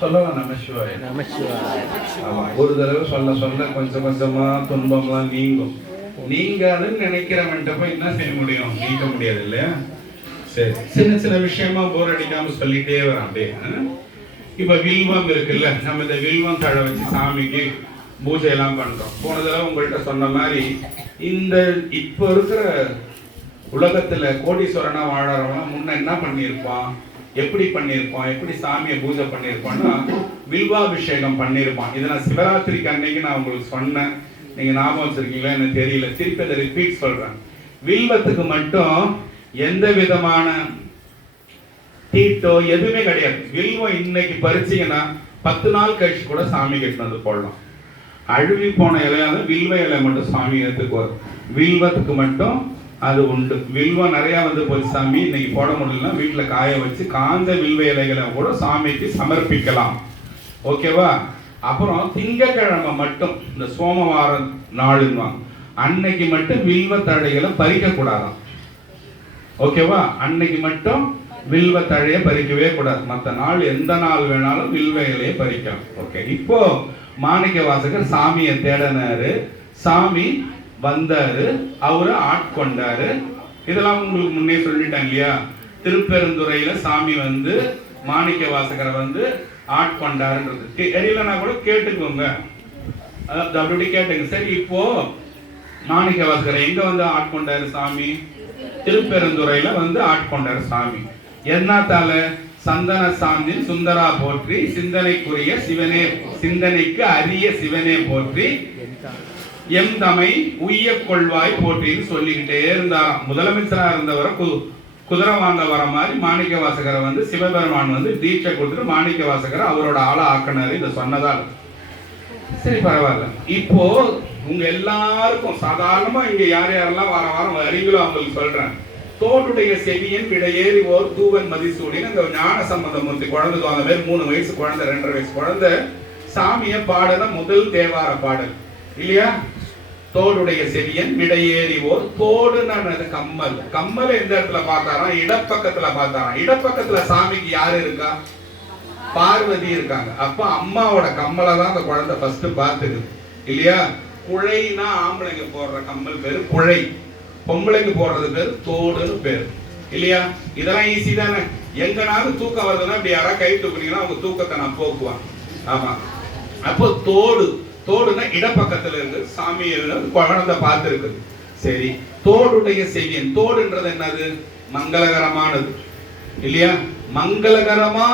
சொல்லலாம் நமசிவாய. நமசிவாய. ஒரு தடவை சொல்ல சொல்ல கொஞ்சம் கொஞ்சமா துன்பம்லாம் நீங்கும். நீங்காதுன்னு நினைக்கிறவன்ட்ட போய் என்ன செய்ய முடியும்? நீக்க முடியாது இல்லையா? சரி, சின்ன சின்ன விஷயமா போர் அடிக்காம சொல்லிட்டே வரான் அப்படியே. இப்ப வில்வம் இருக்குல்ல, நம்ம இந்த வில்வம் தழை வச்சு சாமிக்கு பூஜை எல்லாம் பண்றோம். போன தடவை உங்கள்கிட்ட சொன்ன மாதிரி இந்த இப்ப இருக்கிற உலகத்துல கோடீஸ்வரனா வாழறவன் முன்ன என்ன பண்ணியிருப்பான், எப்படி பண்ணியிருப்பான், எப்படி சாமியை பூஜை பண்ணியிருப்பான்னா வில்வாபிஷேகம் பண்ணியிருப்பான். இதை நான் சிவராத்திரிக்கு அன்னைக்கு நான் உங்களுக்கு சொன்னேன். நீங்க ஞாபகம் வச்சிருக்கீங்களா எனக்கு தெரியல, திருப்பி அதை ரிப்பீட் சொல்றேன். வில்வத்துக்கு மட்டும் எந்த விதமான தீட்டோ எதுவுமே கிடையாது. வில்வம் இன்னைக்கு பறிச்சீங்கன்னா 10 நாள் கழிச்சு கூட சாமி கிட்ட வந்து போடலாம். அழுவி போன இலையாத வில்வ இலை மட்டும் சாமி ஏற்றுக்குவார். வில்வத்துக்கு மட்டும் அது உண்டு. வில்வம் நிறைய வந்து போய் சாமி இன்னைக்கு போட முடியலன்னா வீட்டுல காய வச்சு காந்த வில்வ இலைகளை கூட சாமிக்கு சமர்ப்பிக்கலாம். ஓகேவா? அப்புறம் திங்கக்கிழமை மட்டும் இந்த சோமவார நாளுன்னுவாங்க, அன்னைக்கு மட்டும் வில்வ தழைகளை பறிக்க கூடாதாம். ஓகேவா? அன்னைக்கு மட்டும் வில்வ தழைய பறிக்கவே கூடாது. மற்ற நாள் எந்த நாள் வேணாலும் வில்வ இலையை பறிக்கலாம். ஓகே, இப்போ மாணிக்க வாசகர் சாமியை தேடினாரு, சாமி வந்தாரு, அவரை ஆட்கொண்டாரு. இதெல்லாம் உங்களுக்கு முன்னே சொல்லிட்டேன் இல்லையா? திருப்பெருந்துறையில சாமி வந்து மாணிக்க வாசகரை வந்து ஆட்கொண்டாருன்றது தெரியலன்னா கூட கேட்டுக்கோங்க, அப்படி கேட்டுங்க. சரி, இப்போ மாணிக்க வாசகரை எங்க வந்து ஆட்கொண்டாரு சாமி? திருப்பெருந்துறையில வந்து ஆட்கொண்டாரு சாமி. என்னத்தால? சந்தன சாந்தின் சுந்தரா போற்றி, சிந்தனைக்குரிய சிவனே, சிந்தனைக்கு அரிய சிவனே போற்றி, எம் தமை உய்ய கொள்வாய் போற்றின்னு சொல்லிக்கிட்டே இருந்தாராம். முதலமைச்சரா இருந்தவரை குதிரை வாங்க வர மாதிரி மாணிக்க வாசகரை வந்து சிவபெருமான் வந்து தீட்சை கொடுத்துட்டு மாணிக்க வாசகரை அவரோட ஆளா ஆக்கினாரு. இதை சொன்னதால் சரி, பரவாயில்ல. இப்போ உங்க எல்லாருக்கும் சாதாரணமா இங்க யார் யாரெல்லாம் வார வாரம் வரீங்களோ அவங்களுக்கு சொல்றேன். தோடுடைய செவியன் விடையேறி ஓர் தூவன் மதிசூடின்னு அந்த ஞான சம்பந்தமூர்த்தி குழந்தை, அந்த பேர் 3 வயசு குழந்தை, 2.5 வயசு குழந்தை சாமிய பாடல முதல் தேவார பாடல் இல்லையா? தோடுடைய செவியன் விடையேறி ஓர், தோடுன்னு கம்மல். கம்மல் எந்த இடத்துல பார்த்தாராம்? இடப்பக்கத்துல பார்த்தாராம். இடப்பக்கத்துல சாமிக்கு யாரு இருக்கா? பார்வதி இருக்காங்க. அப்ப அம்மாவோட கம்மலை தான் அந்த குழந்தை ஃபர்ஸ்ட் பார்த்துக்குது இல்லையா? குழைனா ஆம்பளைங்க போடுற கம்மல் பேரு குழை, பொம்பளைக்கு போடுறது பேரு தோடுன்னு பேரு இல்லையா? இதெல்லாம் ஈஸி தானே. எங்கனாலும் தூக்கம் வருதுன்னா இப்படி யாராவது கை தூக்குனீங்கன்னா அவங்க தூக்கத்தை நான் போக்குவான். ஆமா, அப்போ தோடு, தோடுனா இடப்பக்கத்துல இருக்கு, சாமி குழந்தை பார்த்து இருக்குது. சரி, தோடுடைய செவியன், தோடுன்றது என்னது? மங்களகரமானது இல்லையா? மங்களகரமா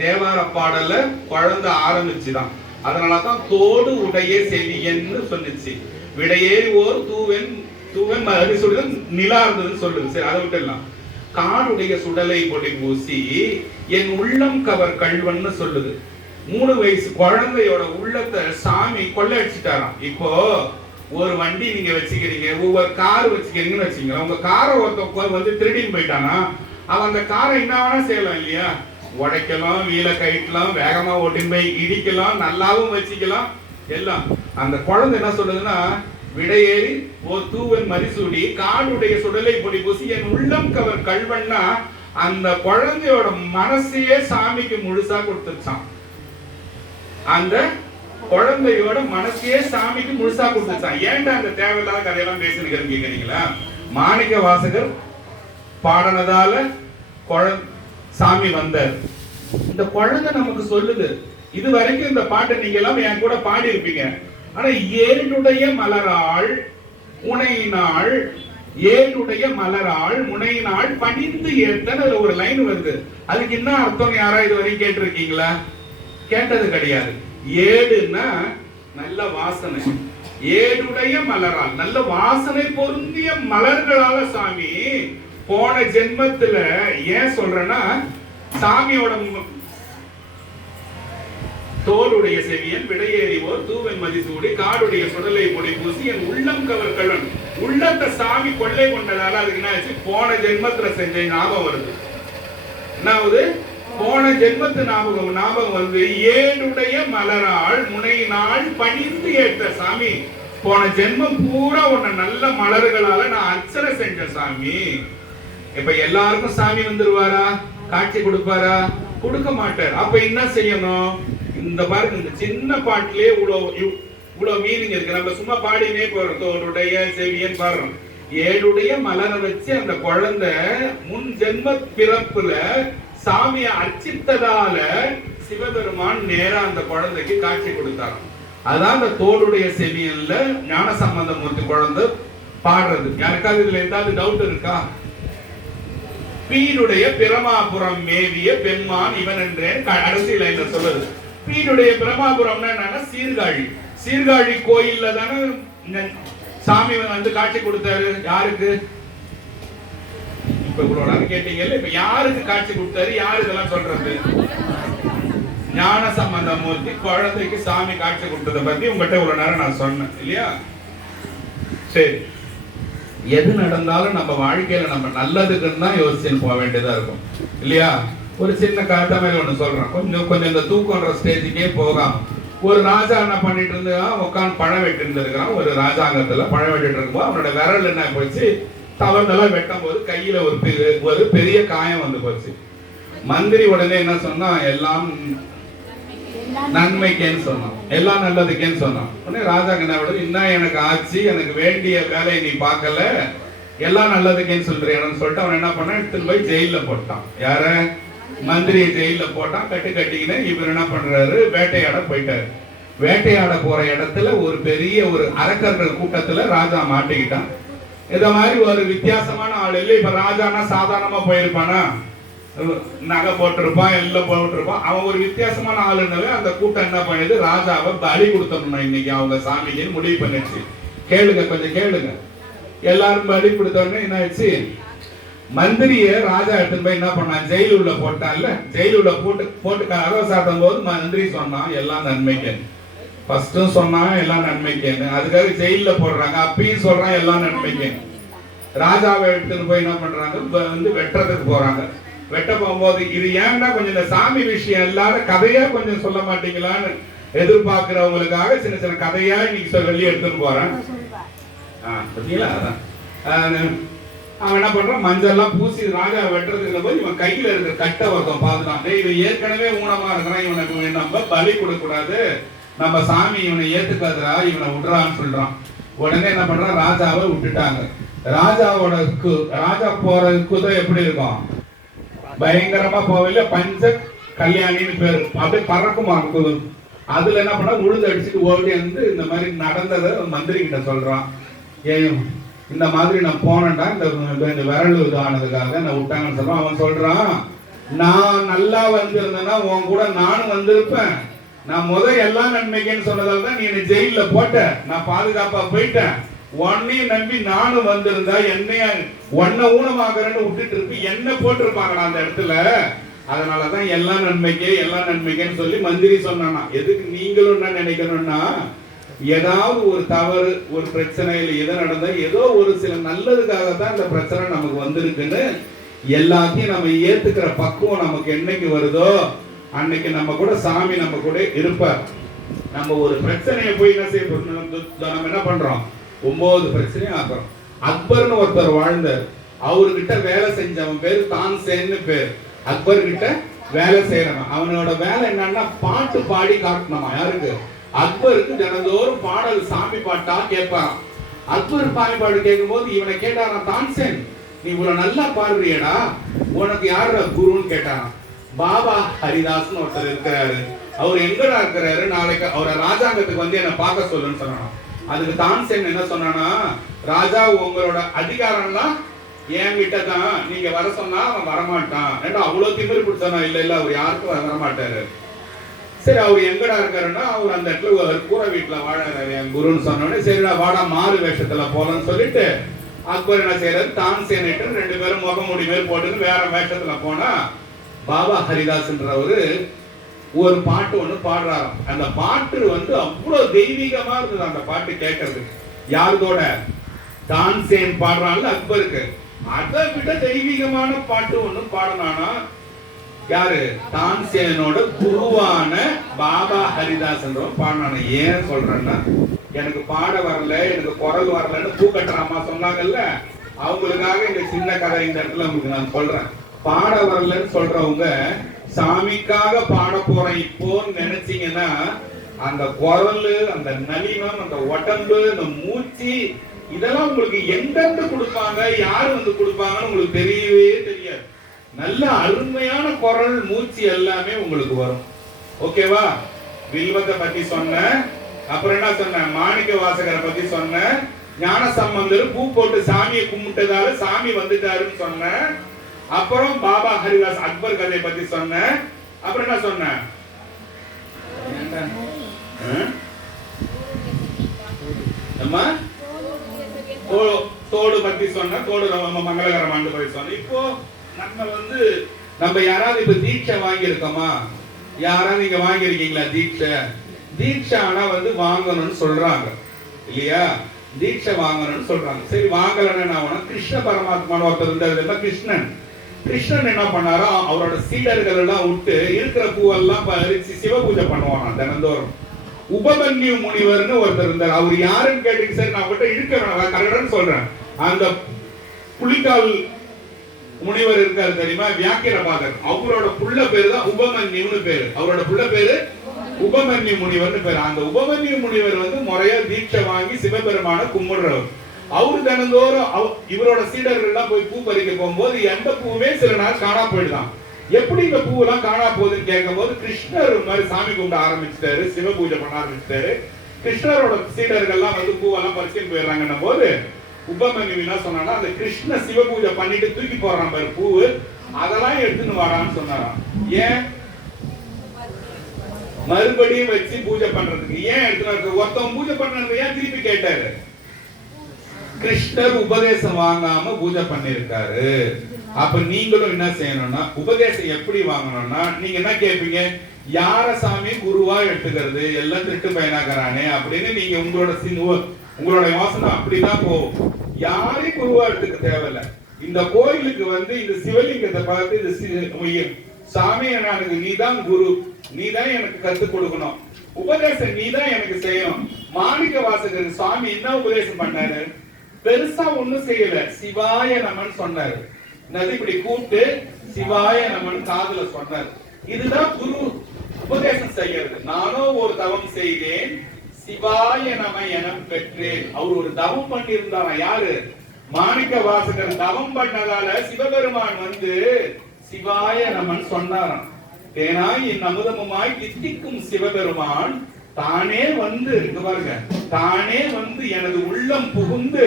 தேவார பாடல குழந்தை ஆரம்பிச்சுதான். அதனாலதான் தோடு உடைய செவியன்னு சொல்லுச்சு. விடையேறி ஓர் தூவன், தூவன் சொல்லுது, நிலா இருந்ததுன்னு சொல்லுது. சரி, அதை விட்டுலாம். காடுடைய சுடலை பொடி பூசி என் உள்ளம் கவர் கல்வன்னு சொல்லுது. 3 வயசு குழந்தையோட உள்ளத்தை சாமி கொள்ளையடிச்சிட்டாராம். இப்போ ஒரு வண்டி நீங்க வச்சுக்கிறீங்க, ஒவ்வொரு கார் வச்சுக்கிறீங்கன்னு வச்சுக்கீங்க. உங்க காரை ஒருத்தர் வந்து திருடின்னு போயிட்டானா அவன் அந்த காரை என்ன வேணா செய்யலாம் இல்லையா? உடைக்கலாம், வீல கயிட்டலாம், வேகமா ஓட்டின்னு போய் இடிக்கலாம், நல்லாவும் வச்சுக்கலாம் எல்லாம். அந்த குழந்தை என்ன சொல்லுதுன்னா, விடையேறி ஒரு தூவன் மரிசூடி காடுடைய சுடலை பொடி பூசி என் உள்ளம் கவர் கல்வன்னா அந்த குழந்தையோட மனசையே சாமிக்கு முழுசா கொடுத்துச்சான். அந்த குழந்தையோட மனசையே சாமிக்கு முழுசா கொடுத்துச்சான். ஏன்டா அந்த தேவையில்லாத கதையெல்லாம் பேசினு கேக்குறீங்களா? மாணிக்க வாசகர் பாடனதால சாமி வந்தார். இந்த குழந்தை நமக்கு சொல்லுது, இது வரைக்கும் இந்த பாட்டை நீங்க எல்லாம் என் கூட பாடி இருப்பீங்க. ஆனா ஏனுடைய மலராள் முனையினாள், ஏனுடைய மலராள் முனையினாள் பணிந்து ஏத்தன ஒரு லைன் வருது. அதுக்கு என்ன அர்த்தம் யாரா இது வரைக்கும் கேட்டிருக்கீங்களா? கேட்டது கிடையாது. ஏடுன்னா நல்ல வாசனை, ஏடுடைய மலரால் நல்ல வாசனை பொருந்திய மலர்களால சாமி போன ஜென்மத்துல, ஏன் சொல்றேன்னா சாமியோட தோடுடைய செவியன் விடையேறிவோர் தூவன் மதிசூடி காடுடைய சுடலை பொடி பூசி என் உள்ளம் கவர் கள்ளன், உள்ளத்தை சாமி கொள்ளை கொண்டதால அதுக்கு என்ன ஆச்சு? போன ஜென்மத்துல செஞ்ச ஞாபகம் வருது. என்னாவது? போன ஜென்மத்து ஞாபகம் வந்து ஏடுடைய மலராள் முனையினாள் பணிந்து ஏற்ற சாமி, போன ஜென்மம் பூரா உன்னை நல்ல மலர்களால நான் அர்ச்சனை செஞ்ச சாமி. இப்ப எல்லாருக்கும் சாமி வந்துருவாரா? காட்சி கொடுப்பாரா? கொடுக்க மாட்டார். அப்ப என்ன செய்யணும்? இந்த பாருங்க, இந்த சின்ன பாட்டிலே இவ்வளவு மீனிங் இருக்கு. நம்ம சும்மா பாடினே போறோம், தோளுடைய செவியன் பாடுறோம். ஏழுடைய மலரை வச்சு அந்த குழந்தை முன் ஜென்ம பிறப்புல சாமியை அர்ச்சித்ததால சிவபெருமான் நேரா அந்த குழந்தைக்கு காட்சி கொடுத்தார். அதான் அந்த தோளுடைய செவியன்ல ஞானசம்பந்தமூர்த்தி குழந்தை பாடுறது. யாருக்காவது இதுல ஏதாவது டவுட் இருக்கா? பீனுடைய பிரமாபுரம் மேவிய பெம்மான் இவன் என்றேன் கடைசி லைன்ல சொல்லுது. பீனுடைய பிரமாபுரம்னா என்னன்னா சீர்காழி. சீர்காழி கோயில்ல தானே சாமி வந்து காட்சி கொடுத்தாரு. யாருக்கு? இப்ப இவ்வளவு நேரம் கேட்டீங்கல்ல, இப்ப யாருக்கு காட்சி கொடுத்தாரு? யாரு இதெல்லாம் சொல்றது? ஞான சம்பந்தமூர்த்தி குழந்தைக்கு சாமி காட்சி கொடுத்ததை பத்தி உங்ககிட்ட இவ்வளவு நேரம் நான் சொன்னேன் இல்லையா? சரி, எது நடந்தாலும் நம்ம வாழ்க்கையில நம்ம நல்லதுக்குன்னு தான் யோசிச்சுன்னு போக வேண்டியதா இருக்கும் இல்லையா? ஒரு சின்ன கட்டமையில் ஒண்ணு சொல்றேன். கொஞ்சம் இந்த தூக்கம்ன்ற ஸ்டேஜுக்கே போகாம ஒரு ராஜா என்ன பண்ணிட்டு இருந்தா, உட்காந்து பழம் வெட்டு இருந்திருக்கான். ஒரு ராஜாங்கத்துல பழம் வெட்டிட்டு இருக்கும்போது அவனோட விரல் என்ன போச்சு, தவறுதெல்லாம் வெட்டும் போது கையில ஒரு பெரிய காயம் வந்து போச்சு. மந்திரி உடனே என்ன சொன்னா, எல்லாம் நன்மைக்கேன்னு சொன்னான், எல்லாம் நல்லதுக்கேன்னு சொன்னான். உடனே ராஜா என்ன விடுது, இன்னும் எனக்கு ஆச்சு, எனக்கு வேண்டிய வேலையை நீ பார்க்கல, எல்லாம் நல்லதுக்கேன்னு சொல்றேன்னு சொல்லிட்டு அவன் என்ன பண்ணான், எடுத்துன்னு போய் ஜெயில போட்டான். யார? மந்திரியை ஜெயில போட்டான். கட்டிக்கின்னு இவர் என்ன பண்றாரு, வேட்டையாட போயிட்டாரு. வேட்டையாட போற இடத்துல ஒரு பெரிய ஒரு அரக்கர்கள் கூட்டத்துல ராஜா மாட்டிக்கிட்டான். இத மாதிரி ஒரு வித்தியாசமான ஆள் இல்லை. இப்ப ராஜானா சாதாரணமா போயிருப்பானா, நகை போட்டிருப்பான், எல்லாம் போட்டிருப்பான். அவன் ஒரு வித்தியாசமான ஆளுனாவே அந்த கூட்டம் என்ன பண்ணுது, ராஜாவை பலி கொடுத்தோம்னா இன்னைக்கு அவங்க சாமிக்கு முடிவு பண்ணிடுச்சு. கேளுங்க, கொஞ்சம் கேளுங்க. எல்லாரும் பலி கொடுத்தோடனே என்ன ஆயிடுச்சு, மந்திரிய ராஜா எடுத்துட்டு போய் என்ன பண்ணான், ஜெயில உள்ள போட்டான்ல, ஜெயில உள்ள போட்டு கதவை சாட்டும் போது மந்திரி சொன்னான் எல்லாம் நன்மைக்கு. ஃபர்ஸ்டும் சொன்னான் எல்லாம் நன்மைக்கேன்னு, அதுக்காக ஜெயில போடுறாங்க. அப்பயும் சொல்றான் எல்லாம் நன்மைக்கு. ராஜாவை எடுத்துட்டு போய் என்ன பண்றாங்க, வந்து வெட்டுறதுக்கு போறாங்க. வெட்ட போகும்போது இது ஏன்னா கொஞ்சம் இந்த சாமி விஷயம் எல்லாரும் கதையா கொஞ்சம் சொல்ல மாட்டீங்களான்னு எதிர்பார்க்கிறவங்களுக்காக சின்ன சின்ன கதையா இன்னைக்கு வெளியே எடுத்துட்டு போறேன். பார்த்தீங்களா? அவன் என்ன பண்றான், மஞ்சள் எல்லாம் பூசி ராஜா வெட்டுறதுக்கு போய் இவன் கையில இருக்கிற கட்டை ஒருத்தன் பார்த்துட்டான். இவன் ஏற்கனவே ஊனமா இருக்கிறான், இவனுக்கு நம்ம பலி கொடுக்க கூடாது, நம்ம சாமி இவனை ஏத்துக்காதுரா, இவனை விடுறான்னு சொல்றான். உடனே என்ன பண்றான், ராஜாவை விட்டுட்டாங்க. ராஜா போற குதிரை எப்படி இருக்கும், பயங்கரமா போகல, பஞ்ச கல்யாணின்னு பேரு, அப்படியே பறக்குமா குதிரை. அதுல என்ன பண்ணா, உழுது அடிச்சுட்டு ஓடி வந்து இந்த மாதிரி நடந்ததை மந்திரி கிட்ட சொல்றான். ஏன் இந்த மாதிரி நான் போனேன்டா, இந்த விரல் இது ஆனதுக்காக நான் விட்டாங்கன்னு சொல்றான். அவன் சொல்றான், நான் நல்லா வந்திருந்தேன்னா உன் கூட நானும் வந்திருப்பேன். நான் எல்லாம் நன்மைக்குன்னு சொன்னதால தான் நீ என்னை ஜெயில போட்ட, நான் பாதுகாப்பா போயிட்டேன். உன்னையும் நம்பி நானும் வந்திருந்தா என்னைய உன்னை ஊனமாகறேன்னு விட்டுட்டு இருக்கு, என்ன போட்டிருப்பாங்கடா அந்த இடத்துல. அதனாலதான் எல்லாம் நன்மைக்கேன்னு சொல்லி மந்திரி சொன்னானா. எதுக்கு நீங்களும் என்ன நினைக்கணும்னா, ஏதாவது ஒரு தவறு, ஒரு பிரச்சனை இல்லை எது நடந்தா ஏதோ ஒரு சில நல்லதுக்காகத்தான் இந்த பிரச்சனை நமக்கு வந்திருக்குன்னு எல்லாத்தையும் நம்ம ஏத்துக்கிற பக்குவம் நமக்கு என்னைக்கு வருதோ அன்னைக்கு நம்ம கூட சாமி நம்ம கூட இருப்பார். நம்ம ஒரு பிரச்சனையை போய் என்ன செய்ய நம்ம என்ன பண்றோம், 9 பிரச்சனையும் ஆக்குறோம். அக்பர்னு ஒருத்தர் வாழ்ந்தார். அவர்கிட்ட வேலை செஞ்சவன் பேரு தான்சேன்னு பேர். அக்பர் கிட்ட வேலை செய்யறவன். அவனோட வேலை என்னன்னா பாட்டு பாடி காட்டணுமா. யாருக்கு? அக்பருக்கு தினந்தோறும் பாடல் சாமி பாட்டா கேட்பாராம். அக்பர் சாமி பாடு கேட்கும் போது இவனை கேட்டாராம், தான்சேன் நீ இவ்வளவு நல்லா பாடுறியடா, உனக்கு யாரு குருன்னு கேட்டாராம். பாபா ஹரிதாஸ்னு ஒருத்தர் இருக்கிறாரு, அவர் எங்கடா இருக்கிறாரு, நாளைக்கு அவரை ராஜாங்கத்துக்கு வந்து என்ன பார்க்க சொல்லுன்னு சொன்னான். அதுக்கு தான்சேன் என்ன சொன்னானா, ராஜா உங்களோட அதிகாரம்லாம் என்கிட்ட தான், நீங்க வர சொன்னா அவன் வரமாட்டான். ஏன்னா அவ்வளவு திமிரு பிடிச்சானா. இல்ல அவர் யாருக்கும் வரமாட்டாரு. சரி, அவர் எங்கடா இருக்காருன்னா அவர் அந்த இடத்துல ஒரு கூரை வீட்டுல வாழறாரு என் குருன்னு சொன்னோடனே, சரிடா வாடா மாறு வேஷத்துல போலன்னு சொல்லிட்டு அக்பர் என்ன செய்யறாரு, தான்சேன் 2 பேரும் முகமூடி மேல் போட்டு வேற வேஷத்துல போனா பாபா ஹரிதாஸ்ன்றவரு ஒரு பாட்டு ஒண்ணு பாடுறாரு. அந்த பாட்டு வந்து அவ்வளவு தெய்வீகமா இருந்தது அந்த பாட்டு கேட்கறதுக்கு. யாருதோட? தான்சேன் பாடுறான்ல அக்பருக்கு, அதை விட தெய்வீகமான பாட்டு ஒண்ணு பாடுனானா யாரு? தான்சேனோட குருவான பாபா ஹரிதாஸ் பாடினான. ஏன் சொல்றேன்னா, எனக்கு பாட வரல, எனக்கு குரல் வரலன்னு பூக்கட்டுற அம்மா சொன்னாங்கல்ல, அவங்களுக்காக இந்த சின்ன கதை இந்த இடத்துல உங்களுக்கு நான் சொல்றேன். பாட வரலன்னு சொல்றவங்க சாமிக்காக பாட போறேன் இப்போன்னு நினைச்சீங்கன்னா அந்த குரல், அந்த நளினம், அந்த உடம்பு, அந்த மூச்சு, இதெல்லாம் உங்களுக்கு எங்கிருந்து கொடுப்பாங்க, யாரு வந்து கொடுப்பாங்கன்னு உங்களுக்கு தெரியவே தெரியாது. நல்ல அருமையான குரல், மூச்சு எல்லாமே உங்களுக்கு வரும். ஓகேவா? வில்வத்தை பத்தி சொன்னேன். அப்புறம் என்ன சொன்ன? மாணிக்க வாசகரை பத்தி சொன்னேன். ஞான சம்பந்தர் பூ போட்டு சாமியை கும்பிட்டதால சாமி வந்துட்டாருன்னு சொன்னேன். அப்புறம் பாபா ஹரிதாஸ் அக்பர் கதை பத்தி சொன்னேன். அப்புறம் என்ன சொன்னேன்? தோடு பத்தி சொன்ன, தோடு ரொம்ப மங்களகரமான பத்தி சொன்ன. இப்போ நம்ம யாராவது இப்ப தீட்சை வாங்கி இருக்கோமா? யாராவது நீங்க வாங்கி இருக்கீங்களா தீட்சை? தீட்சை ஆனா வாங்கணும்னு சொல்றாங்க இல்லையா? தீட்சை வாங்கணும்னு சொல்றாங்க. சரி, வாங்கலன்னு கிருஷ்ண பரமாத்மான ஒருத்தர் இருந்தார், கிருஷ்ணன். கிருஷ்ணன் என்ன பண்ணாரோ அவரோட சீடர்கள் எல்லாம் விட்டு இருக்கிற பூவெல்லாம் பறிச்சு சிவ பூஜை பண்ணுவாங்க தினந்தோறும். உபமன்யு முனிவர்னு ஒருத்தர் இருந்தார். அவர் யாருன்னு கேட்டீங்க. சரி, நான் கிட்ட இருக்கிறேன் சொல்றேன். அந்த புலிக்கால் முனிவர் இருக்காரு தெரியுமா, வியாக்கியபாதர், அவரோட புள்ள பேரு தான் உபமன்யுன்னு பேரு. அவரோட புள்ள பேரு உபமன்யு முனிவர்னு பேரு. அந்த உபமன்யு முனிவர் முறையா தீட்சை வாங்கி சிவபெருமான கும்பிடுறவர். அவரு தினந்தோறும் இவரோட சீடர்கள் எல்லாம் போய் பூ பறிக்க போகும்போது எந்த பூவே சில நாள் காணா போயிடுதான். எப்படி இந்த பூவெல்லாம் காணா போகுதுன்னு கேட்கும் போது கிருஷ்ணர் மாதிரி சாமி கும்பிட ஆரம்பிச்சுட்டாரு, சிவ பூஜை பண்ண ஆரம்பிச்சுட்டாரு. கிருஷ்ணரோட சீடர்கள் எல்லாம் பூவெல்லாம் பறிச்சுன்னு போயிடுறாங்கன்ன போது உபமன்யு என்ன சொன்னா, அந்த கிருஷ்ண சிவ பூஜை பண்ணிட்டு தூக்கி போடுறான் பாரு பூவு, அதெல்லாம் எடுத்துன்னு வாடான்னு சொன்னாராம். ஏன்? மறுபடியும் வச்சு பூஜை பண்றதுக்கு. ஏன் எடுத்துன்னு ஒருத்தவங்க பூஜை பண்றது ஏன் திருப்பி கேட்டாரு? கிருஷ்ணர் உபதேசம் வாங்காம பூஜை பண்ணிருக்காரு. அப்ப நீங்களும் என்ன செய்யணும்னா, உபதேசம் எப்படி வாங்கணும்னா, நீங்க என்ன கேட்பீங்க? யார சாமி குருவா எடுத்துக்கிறது, எல்லாம் திருட்டு பயனாகிறானே அப்படின்னு நீங்க உங்களோட யோசனை அப்படிதான் போகும். யாரையும் குருவா எடுத்துக்க தேவையில்லை. இந்த கோயிலுக்கு இந்த சிவலிங்கத்தை பார்த்து இந்த சாமி எனக்கு நீதான் குரு, நீதான் எனக்கு கத்துக் கொடுக்கணும், உபதேசம் நீதான் எனக்கு செய்யணும். மாணிக்க வாசகர் சுவாமி என்ன உபதேசம் பண்ணாரு? பெருசா ஒண்ணும் செய்யல, சிவாய நமன் சொன்னாரு. இப்படி கூப்பிட்டு சிவாய நமன் காதுல சொன்னாரு. இதுதான் குரு உபதேசம் செய்யறது. நானும் ஒரு தவம் செய்தேன், சிவாய நம என பெற்றேன். அவர் ஒரு தவம் பண்ணி இருந்தாரா? யாரு? மாணிக்க வாசகர் தவம் பண்ணதால சிவபெருமான் சிவாய நமன் சொன்னாராம். தேனாய் என் அமுதமுமாய் தித்திக்கும் சிவபெருமான் தானே பாருங்க, தானே எனது உள்ளம் புகுந்து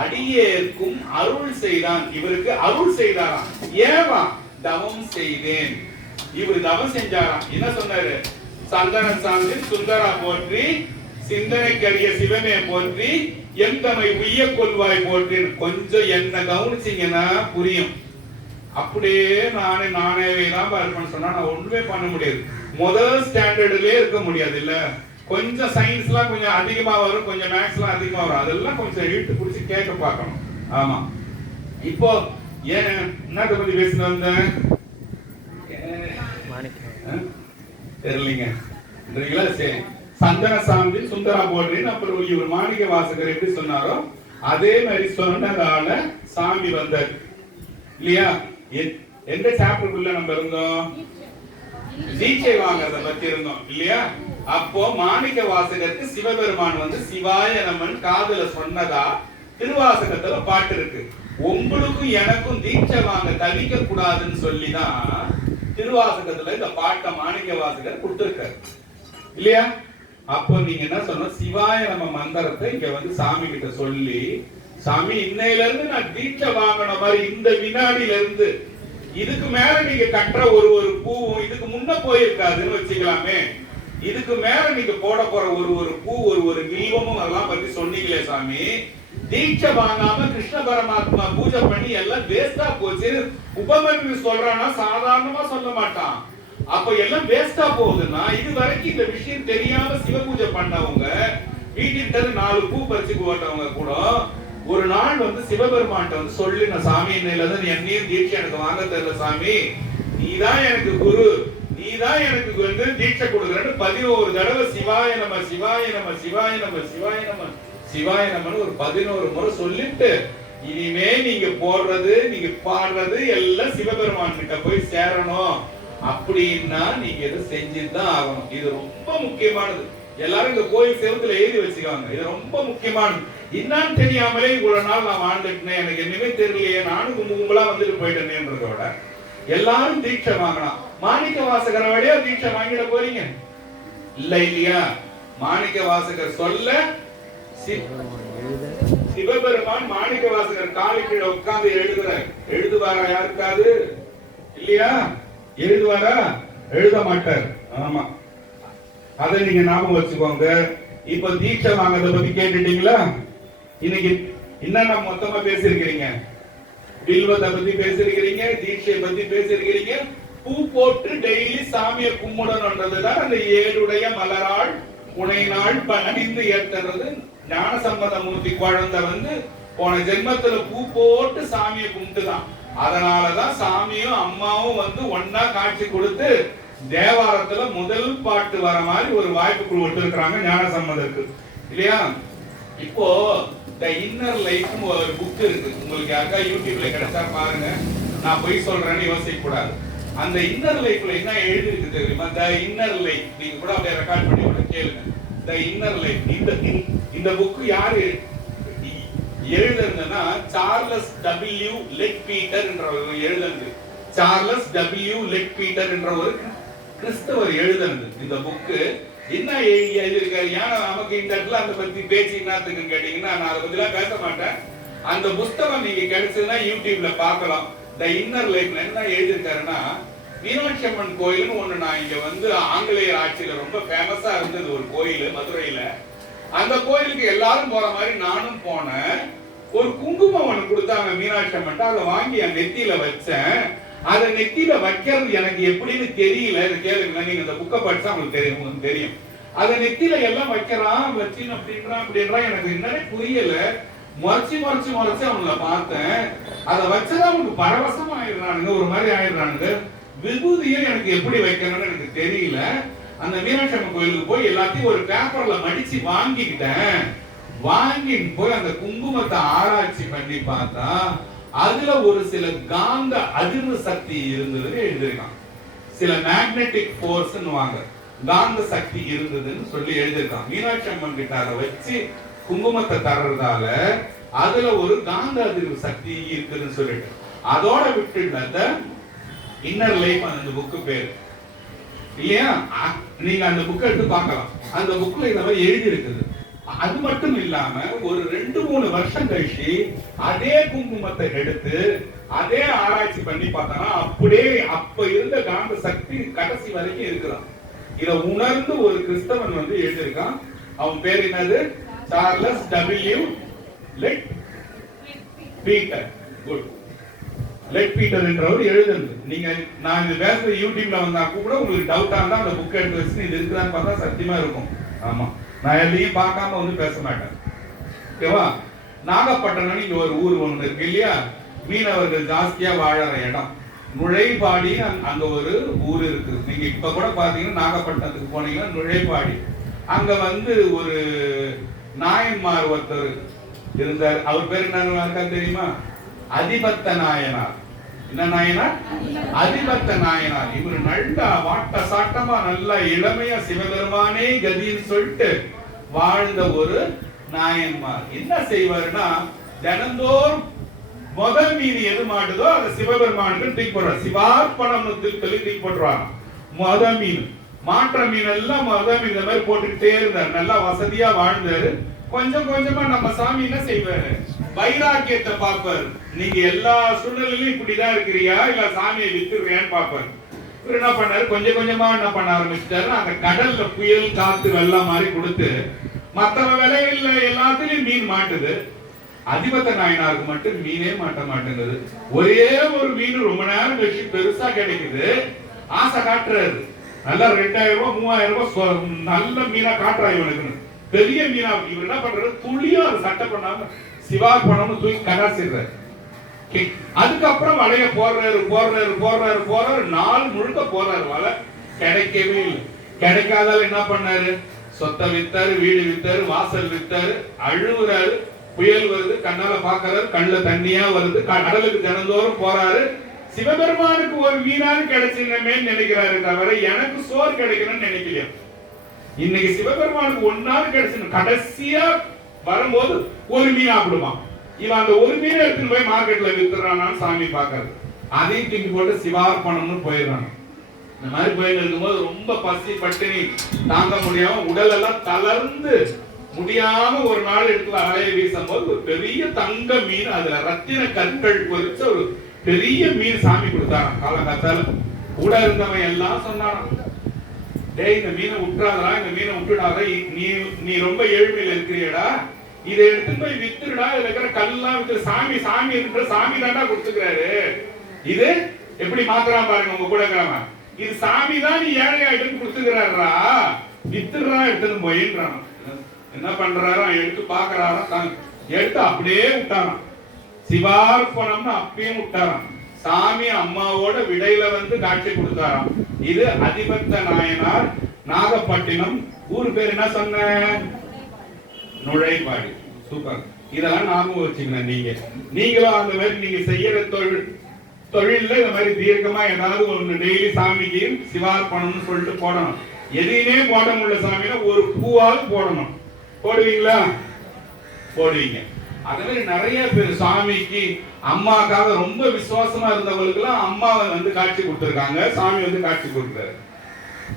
அடியேற்கும் அருள் செய்தான். இவருக்கு அருள் செய்தாராம். ஏவா? தவம் செய்தேன். இவர் தவம் செஞ்சாராம். என்ன சொன்னாரு? சந்தன சாந்தி சுந்தரா போற்றி, சிந்தனைக்கரிய சிவமே போற்றி, என் தம்மை உய்ய கொள்வாய் போற்றி. கொஞ்சம் என்ன கவனிச்சீங்கன்னா புரியும். அப்படியே நானே தான் பார்ப்பேன்னு சொன்னா நான் ஒண்ணுமே பண்ண முடியாது. முதல் ஸ்டாண்டர்ட்லயே இருக்க முடியாது இல்ல. கொஞ்சம் சயின்ஸ்லாம் கொஞ்சம் அதிகமா வரும், கொஞ்சம் மேக்ஸ்லாம் அதிகமா வரும். அதெல்லாம் கொஞ்சம் இழுத்து பிடிச்சி கேட்க பார்க்கணும். ஆமா, இப்போ ஏன் என்னத்தை பத்தி பேசின தெரியலீங்க. சரி, சந்தன சாந்தி சுந்தரா போடுறேன்னு அப்புறம் இவர் மாணிக்க வாசகர் எப்படி சொன்னாரோ அதே மாதிரி சொன்னதால சாமி வந்தார் இல்லையா? எந்த சாப்டருக்குள்ள நம்ம இருந்தோம்? தீட்சை வாங்கறத பத்தி இருந்தோம் இல்லையா? அப்போ மாணிக்க வாசகருக்கு சிவபெருமான் சிவாய நமன் காதுல சொன்னதா திருவாசகத்துல பாட்டு இருக்கு. உங்களுக்கும் எனக்கும் தீட்சை வாங்க தவிக்க கூடாதுன்னு சொல்லிதான் திருவாசகத்துல இந்த பாட்டை மாணிக்க வாசகர் கொடுத்திருக்காரு இல்லையா? அப்போ நீங்க என்ன சொன்ன, சிவாய நம மந்திரத்தை இங்க சாமி கிட்ட சொல்லி, சாமி இன்னையில இருந்து நான் தீட்சை வாங்கின மாதிரி இந்த வினாடியில இருந்து இதுக்கு மேல நீங்க கட்டுற ஒரு பூவும் இதுக்கு முன்ன போயிருக்காதுன்னு வச்சுக்கலாமே. இதுக்கு மேல நீங்க போட போற ஒரு பூ ஒரு வில்வமும் அதெல்லாம் பத்தி சொன்னீங்களே சாமி, தீட்சை வாங்காம கிருஷ்ண பரமாத்மா பூஜை பண்ணி எல்லாம் வேஸ்டா போச்சு. உபமன்யு சொல்றானா சாதாரணமா சொல்ல மாட்டான். அப்ப எல்லாம் வேஸ்டா போகுதுன்னா, இது வரைக்கும் இந்த விஷயம் தெரியாம சிவ பூஜை பண்ணவங்க, வீட்டுக்கிட்ட 4 பூ பறிச்சு போட்டவங்க கூட ஒரு நாள் சிவபெருமான் சொல்லி, நான் சாமி இன்னையில இருந்து என்னையும் தீட்சை எனக்கு வாங்க தெரியல சாமி, நீதான் எனக்கு குரு, நீதான் எனக்கு தீட்சை கொடுக்குறேன்னு 11 தடவை சிவாய நம சிவாய நம சிவாய நம சிவாய நம சிவாய நமன்னு ஒரு 11 முறை சொல்லிட்டு, இனிமே நீங்க போடுறது நீங்க பாடுறது எல்லாம் சிவபெருமான் கிட்ட போய் சேரணும் அப்படின்னா நீங்க இதை செஞ்சுதான் ஆகணும். இது ரொம்ப முக்கியமானது. எல்லாரும் இந்த கோயில் செவத்துல எழுதி வச்சுக்காங்க. இது ரொம்ப முக்கியமானது. என்னன்னு தெரியாமலே இவ்வளவு நாள் நான் வாழ்ந்துட்டேன், எனக்கு என்னமே தெரியலையே, நானும் கும்பலா வந்துட்டு போயிட்டேன்றத விட எல்லாரும் தீட்சை வாங்கலாம். மாணிக்க வாசகர் வழியா தீட்சை வாங்கிட போறீங்க இல்ல இல்லையா? மாணிக்க வாசகர் சொல்ல சிவபெருமான் மாணிக்க வாசகர் காலு கீழே உட்கார்ந்து எழுதுறார். எழுதுவாரா யாருக்காது? இல்லையா? எழுதுவாரா? எழுத மாட்டார். ஆமா, அதை நீங்க ஞாபகம் வச்சுக்கோங்க. இப்ப தீட்சை வாங்கறத பத்தி கேட்டுட்டீங்களா? இன்னைக்கு என்னென்ன மொத்தமா பேசிருக்கிறீங்க? வில்வத்தை பத்தி பேசிருக்கிறீங்க, தீட்சையை பத்தி பேசிருக்கிறீங்க. பூ போட்டு டெய்லி சாமியை கும்பிடணும்ன்றதுதான் அந்த ஏழுடைய மலராள் புனை நாள் பணிந்து ஏற்றது. ஞானசம்பந்த மூர்த்தி குழந்தை வந்து போன ஜென்மத்துல பூ போட்டு சாமியை கும்பிட்டுதான். அதனாலதான் சாமியும் அம்மாவும் வந்து ஒன்னா காட்சி கொடுத்து தேவாரத்துல முதல் பாட்டு வர மாதிரி ஒரு வாய்ப்பு கொடுத்திருக்கிறாங்க ஞானசம்பந்தருக்கு, இல்லையா? இப்போ தி இன்னர் லைஃப் ஒரு புக் இருக்கு. உங்களுக்கு யாருக்கா யூடியூப்ல கிடைச்சா பாருங்க. நான் போய் சொல்றேன்னு யோசிக்க கூடாது. அந்த இன்னர் லைஃப்ல என்ன எழுதி இருக்கு தெரியுமா? தி இன்னர் லைஃப். நீங்க கூட அப்படியே ரெக்கார்ட் பண்ணி கூட கேளுங்க. தி இன்னர் லைஃப். இந்த புக் யாரு எழுதுறதுன்னா சார்லஸ் டபிள்யூ லெக் பீட்டர் என்ற ஒரு எழுதுறது. சார்லஸ் டபிள்யூ லெக் பீட்டர் என்ற ஒரு கிறிஸ்தவர் எழுதுறது இந்த புக்கு. என்ன எழுதியிருக்காரு? ஏன்னா நமக்கு இந்த இடத்துல அந்த பத்தி பேச்சு என்னத்துக்குன்னு கேட்டீங்கன்னா நான் அதை பத்திலாம் பேச மாட்டேன். அந்த புஸ்தகம் நீங்க கிடைச்சதுன்னா யூடியூப்ல பார்க்கலாம். தி இன்னர் லைஃப்ல என்ன எழுதியிருக்காருன்னா, மீனாட்சி அம்மன் கோயில்னு ஒண்ணு நான் இங்க வந்து ஆங்கிலேயர் ஆட்சியில ரொம்ப ஃபேமஸா இருந்தது ஒரு கோயில் மதுரையில. அந்த கோயிலுக்கு எல்லாரும் போற மாதிரி நானும் போனேன். ஒரு குங்குமம் ஒண்ணு கொடுத்தாங்க மீனாட்சி அம்மன். அதை வாங்கி என் நெத்தியில வச்சேன். அதை நெத்தியில வைக்கிறது எனக்கு எப்படின்னு தெரியல. கேளுங்க, நீங்க இந்த புக்கை படிச்சா உங்களுக்கு தெரியும். அதை நெத்தியில எல்லாம் வைக்கிறான், வச்சு அப்படின்றான். எனக்கு என்னன்னே புரியல. முறைச்சு அவங்கள பார்த்தேன். அதை வச்சதான் அவனுக்கு பரவசமா ஆயிடுறானுங்க, ஒரு மாதிரி ஆயிடுறானுங்க. விபூதியை எனக்கு எப்படி வைக்கணும்னு எனக்கு தெரியல. அந்த மீனாட்சி அம்மன் கோயிலுக்கு போய் எல்லாத்தையும் ஒரு பேப்பர்ல மடிச்சு வாங்கிக்கிட்டேன். வாங்கிட்டு போய் அந்த குங்குமத்தை ஆராய்ச்சி பண்ணி பார்த்தா அதுல ஒரு சில காந்த அதிர்வு சக்தி இருந்ததுன்னு எழுதிருக்கான். சில மேக்னெட்டிக் போர்ஸ் வாங்க காந்த சக்தி இருந்ததுன்னு சொல்லி எழுதிருக்கான். மீனாட்சி அம்மன் கிட்ட அதை வச்சு குங்குமத்தை தர்றதால அதுல ஒரு காந்த அதிர்வு சக்தி இருக்குதுன்னு சொல்லிட்டு அதோட விட்டு இன்னர் லைஃப் அந்த புக்கு பேரு, இல்லையா? நீங்க அந்த புக்கை எடுத்து பார்க்கலாம். அந்த புக்ல இந்த மாதிரி எழுதி இருக்குது. அது மட்டும் இல்லாம ஒரு 2-3 வருஷம் கழிச்சு அதே குங்குமத்தை எடுத்து அதே ஆராய்ச்சி பண்ணி பார்த்தா அப்படியே அப்ப இருந்த காந்த சக்தி கடைசி வரைக்கும் இருக்கிறான். இத உணர்ந்து ஒரு கிறிஸ்தவன் வந்து எழுதியிருக்கான். அவன் பேர் என்னது? Charles W leg Peter. Good. Leg Peter என்றவர் எழுதுறது. நீங்க நான் இந்த பேசுற யூடியூப்ல வந்தா கூட உங்களுக்கு டவுட்டா இருந்தா அந்த புக் எடுத்து வச்சு இது இருக்குதான்னு பார்த்தா சத்தியமா இருக்கும். ஆமா, நான் எதையும் பார்க்காம வந்து பேச மாட்டேன். ஓகேவா? நாகப்பட்டினம் இங்க ஒரு ஊர் ஒண்ணு இருக்கு இல்லையா? மீனவர்கள் ஜாஸ்தியா வாழற இடம். நுழைப்பாடி அங்க ஒரு ஊர் இருக்கு. நீங்க இப்ப கூட பாத்தீங்கன்னா நாகப்பட்டினத்துக்கு போனீங்கன்னா நுழைப்பாடி அங்க வந்து ஒரு நாயன்மார் ஒருத்தர் இருந்தார். அவர் பேர் என்ன தெரியுமா? அதிபத்த நாயனார். என்ன நாயனார்? அதிபத்த நாயனார். இவர் நல்லா வாட்ட சாட்டமா நல்லா இளமையா சிவபெருமானே கதின்னு சொல்லிட்டு வாழ்ந்த ஒரு நாயன்மார். என்ன செய்வாருன்னா தினந்தோறும் முதல் மீன் எது மாட்டுதோ அதை சிவபெருமானுக்கு தூக்கி போடுறார். சிவார்ப்பணம் தூக்கி போட்டுருவாங்க. முதல் மீன் மாற்ற மீன் எல்லாம் முதல் மீன் இந்த மாதிரி போட்டுக்கிட்டே இருந்தார். நல்லா வசதியா வாழ்ந்தாரு. கொஞ்சம் கொஞ்சமா நம்ம சாமி என்ன செய்வாரு? வைராக்கியத்தை பார்ப்பாரு. நீங்க எல்லா சூழ்நிலையிலும் இப்படிதான் இருக்கிறியா இல்ல சாமியை வித்துறியான்னு பார்ப்பாரு. இவர் என்ன பண்ணாரு? கொஞ்சம் கொஞ்சமா என்ன பண்ண ஆரம்பிச்சிட்டாரு? அந்த கடல்ல புயல் காத்து வெள்ளம் மாதிரி கொடுத்து மற்ற விலையில எல்லாத்துலயும் மீன் மாட்டுது. அதிபத்த நாயனாருக்கு மட்டும் மீனே மாட்ட மாட்டேங்குது. ஒரே ஒரு மீன் ரொம்ப நேரம் கழிச்சு பெருசா கிடைக்குது. ஆசை காட்டுறாரு. நல்லா 2000 ரூபாய் 3000 ரூபாய் நல்ல மீனா காட்டுறா இவனுக்கு. பெரிய மீனா. இவர் என்ன பண்றாரு? துளியும் அது சட்டை பண்ணாம சிவார்ப்பணம்னு தூக்கி கடாசிடுறாரு. அதுக்கப்புறம் வலைய போடுறாரு. நாள் முழுக்க போறாரு. வலை கிடைக்கவே இல்லை. கிடைக்காதால என்ன பண்ணாரு? சொத்தை வித்தாரு, வீடு வித்தாரு, வாசல் வித்தாரு, அழுவுறாரு. புயல் வருது, கண்ணால பாக்குறாரு, கண்ணுல தண்ணியா வருது. கடலுக்கு தினந்தோறும் போறாரு. சிவபெருமானுக்கு ஒரு மீனாவது கிடைச்சிருந்தமே நினைக்கிறாரு தவிர எனக்கு சோறு கிடைக்கணும்னு நினைக்கலையா. இன்னைக்கு சிவபெருமானுக்கு ஒன்னாவது கிடைச்சு கடைசியா வரும்போது ஒரு மீன் ஆப்பிடுவான். இவன் அந்த ஒரு மீனை எடுத்துன்னு போய் மார்க்கெட்ல வித்துறான்னு சாமி பாக்குறது. அதையும் தூக்கி போட்டு சிவார்ப்பணம்னு போயிடுறாங்க. இந்த மாதிரி போயிட்டு இருக்கும்போது ரொம்ப பசி பட்டினி தாங்க முடியாம உடல் எல்லாம் தளர்ந்து முடியாம ஒரு நாள் இடத்துல அலைய வீசும் போது ஒரு பெரிய தங்க மீன், அதுல ரத்தின கற்கள் பொறிச்ச ஒரு பெரிய மீன் சாமி கொடுத்தாராம். காலங்காத்தால கூட இருந்தவன் எல்லாம் சொன்னாராம், டேய் இந்த மீனை விட்டுறாதா, இந்த மீனை விட்டுடாத, நீ ரொம்ப ஏழ்மையில இருக்கிறியடா, இதை எடுத்து போய் வித்துடா, இதுல இருக்கிற கல்லாம் வித்து சாமி சாமி இருக்கிற சாமி தாண்டா கொடுத்துக்கிறாரு, இது எப்படி மாத்திரம் பாருங்க உங்க கூட இருக்கிறவன், இது சாமி தான் நீ ஏழை ஆயிட்டு கொடுத்துக்கிறாரா, வித்துடுறா எடுத்துன்னு போயின்றான். என்ன பண்றாரோ எடுத்து பாக்குறாராம், எடுத்து அப்படியே விட்டாராம். சிவார்ப்பணம்னு அப்பயும் விட்டாராம். சாமி அம்மாவோட விடையில வந்து காட்சி கொடுத்தாராம். இது அதிபத்த நாயனார், நாகப்பட்டினம். ஊர் பேர் என்ன சொன்ன? நுழைப்பாடி. சூப்பர். இதெல்லாம் ஞாபகம் வச்சுக்கணும். நீங்களும் அந்த மாதிரி நீங்க செய்யற தொழில்ல இந்த மாதிரி தீர்க்கமா ஏதாவது ஒண்ணு டெய்லி சாமிக்கு சிவார்ப்பணம்னு சொல்லிட்டு போடணும். எதையுமே போட முடியல சாமினா ஒரு பூவாவது போடணும். போடுவீங்களா? போடுவீங்க. அதே மாதிரி நிறைய பேர் சாமிக்கு அம்மாக்காக ரொம்ப விசுவாசமா இருந்தவங்களுக்கு எல்லாம் அம்மாவை வந்து காட்சி கொடுத்திருக்காங்க, சாமி வந்து காட்சி கொடுத்தாரு.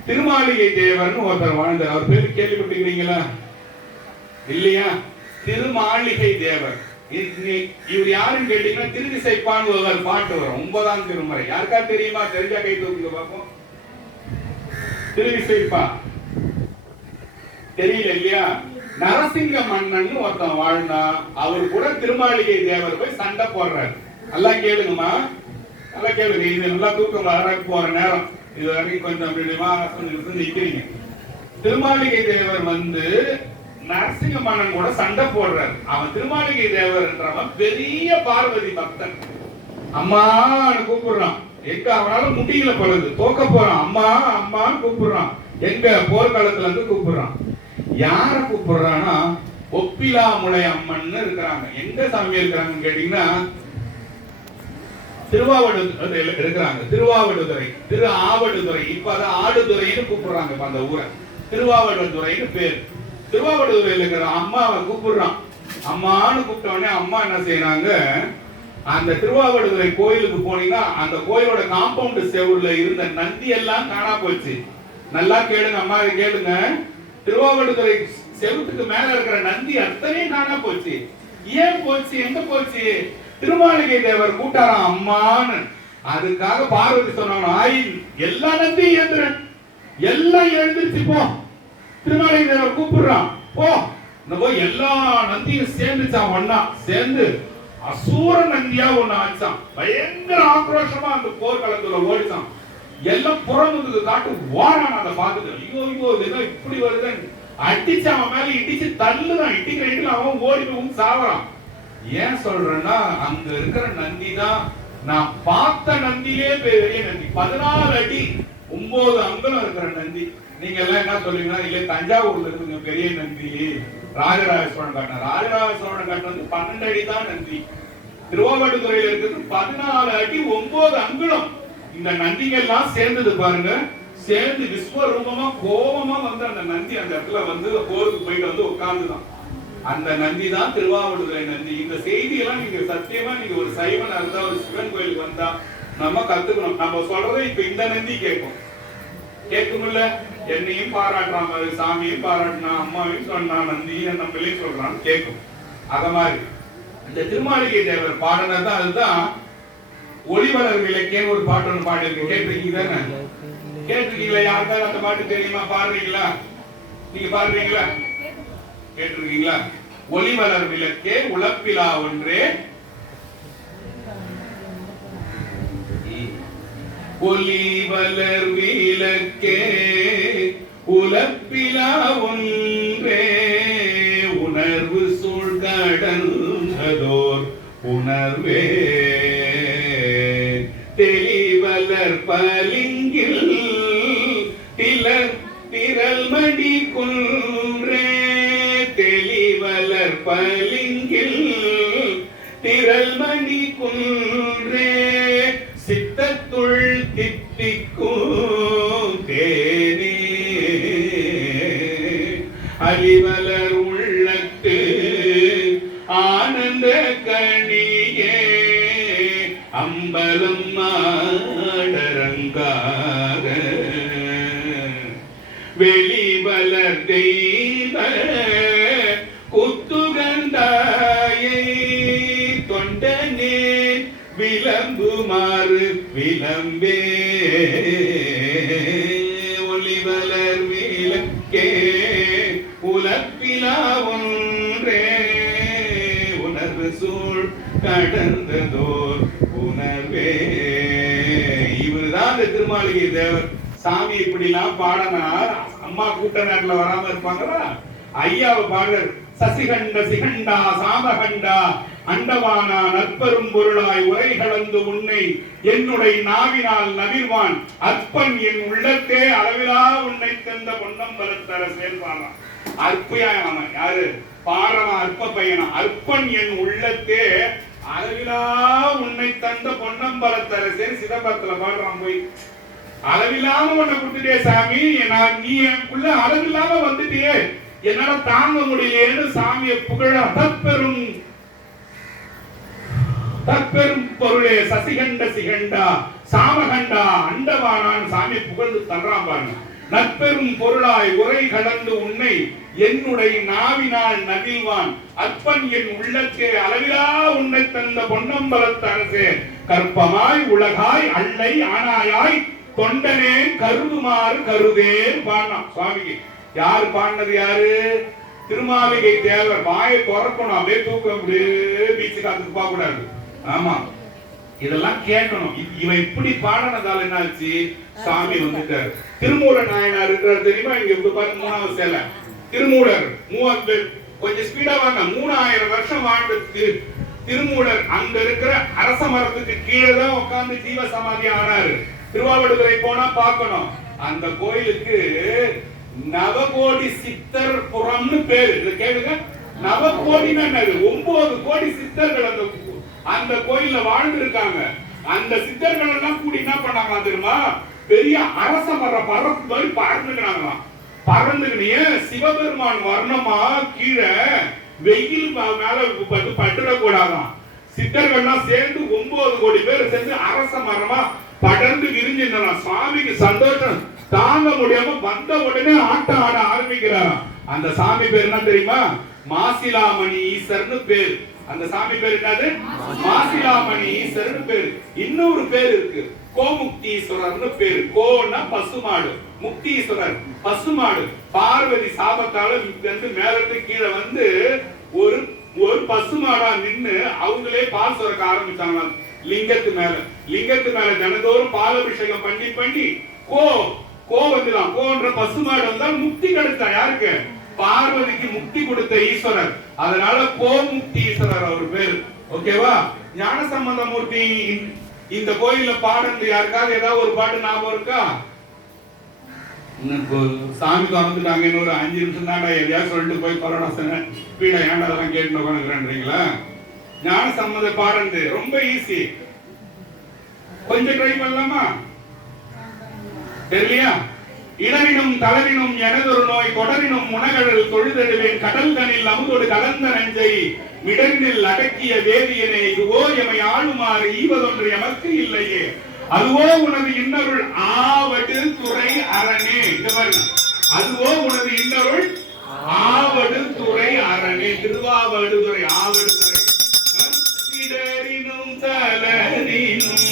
திருமாளிகை தேவர்னு ஒருத்தர் வாழ்ந்தார். அவர் பேரு கேள்விப்பட்டிருக்கீங்களா? இல்லையா? திருமாளிகை தேவர். இவர் யாருன்னு கேட்டீங்கன்னா திருவிசைப்பான்னு ஒரு பாட்டு வரும், 9ஆம் திருமுறை. யாருக்கா தெரியுமா? தெரிஞ்சா கை தூக்குங்க பார்ப்போம். திருவிசைப்பா தெரியல இல்லையா? நரசிங்க மன்னன் ஒருத்தன் வாழ்ந்தா, அவர் கூட திருமாளிகை தேவர் போய் சண்டை போடுறாரு. நல்லா கேளுங்கம்மா, நல்லா கேளுங்க. இது நல்லா தூக்கம் வர போற நேரம், இது வரைக்கும் கொஞ்சம் நிக்கிறீங்க. திருமாளிகை தேவர் வந்து நரசிங்க மன்னன் கூட சண்டை போடுறாரு. அவன் திருமாளிகை தேவர்ன்றவன் பெரிய பார்வதி பக்தன். அம்மான்னு கூப்பிடுறான். எங்க அவனால முடியல போறது, தோக்க போறான். அம்மா அம்மான்னு கூப்பிடுறான். எங்க போர்க்காலத்துல இருந்து கூப்பிடுறான். யார கூப்பிடுறான்னா ஒப்பிலாமுலை அம்மன் இருக்கிறாங்க. எந்த சாமி இருக்கிறாங்கன்னு கேட்டீங்கன்னா திருவாவடுதுறை இருக்கிறாங்க. திருவாவடுதுறை, திரு ஆவடுதுறை, இப்ப அதை ஆடுதுறைன்னு கூப்பிடுறாங்க. அந்த ஊரை திருவாவடுதுறைன்னு பேர். திருவாவடுதுறையில் இருக்கிற அம்மாவை கூப்பிடுறான். அம்மான்னு கூப்பிட்ட உடனே அம்மா என்ன செய்யறாங்க, அந்த திருவாவடுதுறை கோயிலுக்கு போனீங்கன்னா அந்த கோயிலோட காம்பவுண்ட் செவுர்ல இருந்த நந்தி எல்லாம் காணா போச்சு. நல்லா கேளுங்க அம்மா, கேளுங்க. திருவாவடுதுறை செவுத்துக்கு மேல இருக்கிற நந்தி அத்தனையும் காணா போச்சு. ஏன் போச்சு? எங்க போச்சு? திருமாளிகை தேவர் கூட்டாராம் அம்மான்னு. அதுக்காக பார்வதி சொன்னாங்க, ஆயின் எல்லா நந்தியும் எழுந்துறேன், எல்லாம் எழுந்திருச்சு போ. திருமாளிகை தேவர் கூப்பிடுறான், போ. போய் எல்லா நந்தியும் சேர்ந்துச்சான், ஒன்னா சேர்ந்து அசூர நந்தியா ஒண்ணு ஆச்சான். பயங்கர ஆக்ரோஷமா அந்த போர்க்களத்துல ஓடிச்சான். எல்லாம் புறமுதுக்கு காட்டு ஓடான். அதை பார்த்துட்டு ஐயோ ஐயோ இது இப்படி வருதுன்னு அடிச்சு அவன் மேல இடிச்சு தள்ளுதான். இடிக்கிற இடத்துல அவன் ஓடி போய் சாவறான். ஏன் சொல்றேன்னா அங்க இருக்கிற நந்தி தான் நான் பார்த்த நந்தியே பெரிய நந்தி. 14 அடி 9 அங்குலம் இருக்கிற நந்தி. நீங்க எல்லாம் என்ன சொல்லுவீங்கன்னா, இல்ல தஞ்சாவூர்ல இருக்குங்க பெரிய நந்தி, ராஜராஜ சோழன் காட்டின. ராஜராஜ சோழன் காட்டின வந்து 12 அடி தான் நந்தி. திருவாவடுதுறையில இருக்கிறது 14 அடி 9 அங்குலம். இந்த நந்திகள் எல்லாம் சேர்ந்தது பாருங்க, சேர்ந்து விஸ்வரூபமா கோபமா வந்து அந்த நந்தி அந்த இடத்துல வந்து போருக்கு போயிட்டு வந்து உட்கார்ந்துதான். அந்த நந்தி தான் திருவாவடுதுறை நந்தி. இந்த செய்தியெல்லாம் நீங்க சத்தியமா நீங்க ஒரு சைவன் இருந்தா, ஒரு சிவன் கோயிலுக்கு வந்தா நம்ம கத்துக்கணும். நம்ம சொல்றதை இப்ப இந்த நந்தி கேட்கும். கேட்கும்ல, என்னையும் பாராட்டுறான், சாமியும் பாராட்டினா, அம்மாவையும் சொன்னா, நந்தியும் நம்மளையும் சொல்றான்னு கேட்கும். அத மாதிரி இந்த திருமாளிகை தேவர் பாடனர் தான். அதுதான் ஒளிவளர் விளக்கேன்னு ஒரு பாட்டு ஒன்று பாடிருக்கு. கேட்டிருக்கீங்க தானே? கேட்டிருக்கீங்களா? யாருக்காவது அந்த பாட்டு தெரியுமா? பாடுறீங்களா? நீங்க பாடுறீங்களா? கேட்டிருக்கீங்களா? ஒளிவளர் விளக்கே உலப்பிலா ஒன்றே, ஒளிவளர் விளக்கே உலப்பிலா ஒன்றே, உணர்வு சூழ்கடந்ததோர் உணர்வே, தெளிவலர் பளிங்கில் திரள் மடி குன்றே, தெளிவலர் பளிங்கில் திரள் மடி குன்றே, சித்த அலிவலர் உள்ளத்து ஆனந்த கணியே அம்பலம் மாடரங்காக வெளிவலர் தெய்வ குத்துகந்தாயை தொண்டனே விளம்புமாறு விளம்பே ஒளிவலர் விளக்கே உலப்பிலா ஒன்றே உணர்வு சூழ் கடந்ததோர் உணர்வே. இவருதான் இந்த திருமாளிகை தேவர். சாமி இப்படிலாம் பாடனா அம்மா கூட்ட நேரத்துல வராம இருப்பாங்களா? ஐயாவை பாடுறார். சசிகண்ட சிகண்டா சாமகண்டா அண்டவானா நற்பெரும் பொருளாய் உரை கலந்து உன்னை என்னுடைய நாவினால் நவிர்வான் அற்பன் என் உள்ளத்தே அளவிலா உன்னை தந்த பொன்னம்பலத்தர சேர்வாராம். அற்பையாம யாரு பாடுறவன்? அற்ப பையனா? அற்பன் என் உள்ளத்தே அளவிலா உன்னை தந்த பொன்னம்பலத்தர சேர் சிதம்பரத்துல பாடுறான். போய் அளவில்லாம உன்னை கொடுத்துட்டே சாமி, நான் நீ எனக்குள்ள அளவில்லாம வந்துட்டியே, என்னால தாங்க முடியலன்னு சாமியை புகழ தற்பெரும் பொருளே சசிகண்ட சிகண்டா சாமகண்டா அண்டவானான் சாமி புகழ்ந்து தர்றான் பாருங்க. நற்பெரும் பொருளாய் உரை கடந்து உன்னை என்னுடைய நாவினால் நவிழ்வான் அற்பன் என் உள்ளத்தே அளவிலா உன்னை தந்த பொன்னம்பலத்து அரசே கற்பமாய் உலகாய் அள்ளை ஆனாயாய் தொண்டனே கருதுமாறு கருதேன் பாடினான் சுவாமிக்கு. யாரு பாடினது? யாரு? திருமாளிகை தேவர். வாயை திறக்கணும், அப்படியே தூக்க, அப்படியே பீச்சு காத்துக்கு போக கூடாது. ஆமா, இதெல்லாம் கேட்கணும். இவன் இப்படி பாடினதால என்னாச்சு? சாமி வந்துட்டாரு. திருமூல நாயனார் இருக்கிறார் தெரியுமா? இங்க பாருங்க, 3வது சேலை திருமூலர். கொஞ்சம் ஸ்பீடா வாங்க. 3000 வருஷம் வாழ்ந்த திருமூலர் அங்க இருக்கிற அரச மரத்துக்கு கீழே தான் உட்கார்ந்து ஜீவ சமாதி ஆனாரு. திருவாவடுதுறை போனா பார்க்கணும். அந்த கோயிலுக்கு நவகோடி சித்தர் புறம்னு பேரு. இது கேளுங்க, நவகோடினா என்னது? 9 கோடி சித்தர்கள் அந்த கோயில்ல வாழ்ந்து இருக்காங்க. அந்த சித்தர்கள் எல்லாம் கூடி என்ன பண்ணாங்க தெரியுமா? பெரிய அரச மர பறந்து மாதிரி பறந்துக்கிறாங்களாம். பறந்துக்கினே சிவபெருமான் வர்ணமா கீழே வெயில் மேல பட்டுடக்கூடாதான். சித்தர்கள்லாம் சேர்ந்து 9 கோடி பேர் சேர்ந்து அரச மரமா படர்ந்து விரிஞ்சிருந்தா. சுவாமிக்கு சந்தோஷம் தாங்க முடியாம வந்த உடனே ஆட்டம் ஆட ஆரம்பிக்கிறாராம். அந்த சாமி பேர் என்ன தெரியுமா? மாசிலாமணி ஈஸ்வர்னு பேர். அந்த சாமி பேர் என்னது? மாசிலாமணி ஈஸ்வர்னு பேர். இன்னொரு பேர் இருக்கு, கோமுக்தீஸ்வரர்னு பேரு. கோன்னா பசுமாடு, முக்தீஸ்வரர் பசுமாடு. பார்வதி சாபத்தால மேலத்து கீழே வந்து ஒரு பசுமாடா நின்னு அவங்களே பால் சுரக்க ஆரம்பிச்சாங்க. லிங்கத்து மேல தினந்தோறும் பாலாபிஷேகம் பண்ணி கோ வந்துதான். கோன்ற பசுமாடு வந்தா முக்தி கிடைச்சா. யாருக்கு? பார்வதிக்கு முக்தி கொடுத்த ஈஸ்வரர். அதனால கோமுக்தி ஈஸ்வரர் அவர் பேரு. ஓகேவா? ஞானசம்பந்த மூர்த்தி இந்த கோயில்ல பாடுறது யாருக்காவது ஏதாவது ஒரு பாட்டு ஞாபகம் இருக்கா? சாமி திறந்துட்டாங்க, இன்னொரு 5 நிமிஷம் தாண்டா எதையாவது சொல்லிட்டு போய் கொரோனா ஸ்பீடா ஏன்டா அதெல்லாம் கேட்டு உட்காந்துக்கிறேன்றீங்களா? ஞானசம்பந்த பாடுறது ரொம்ப ஈஸி. கொஞ்சம் ட்ரை பண்ணலாமா? தெரியலையா? இடரினும் தளரினும் எனதொரு நோய் தொடரினும் முனகடல் தொழுதெழுவேன் கடல் தனில் அமுதோடு கலந்த நஞ்சை மிடரினில் அடக்கிய வேதியனே இதுவோ எமை ஆளுமாறு ஈவதொன்று எமக்கு இல்லையே அதுவோ உனது இன்னருள் ஆவடு துறை அரணே. அதுவோ உனது இன்னருள் ஆவடு துறை அரணே. திருவாவடுதுறை ஆவடுதுறை. இடரினும் தளரினும்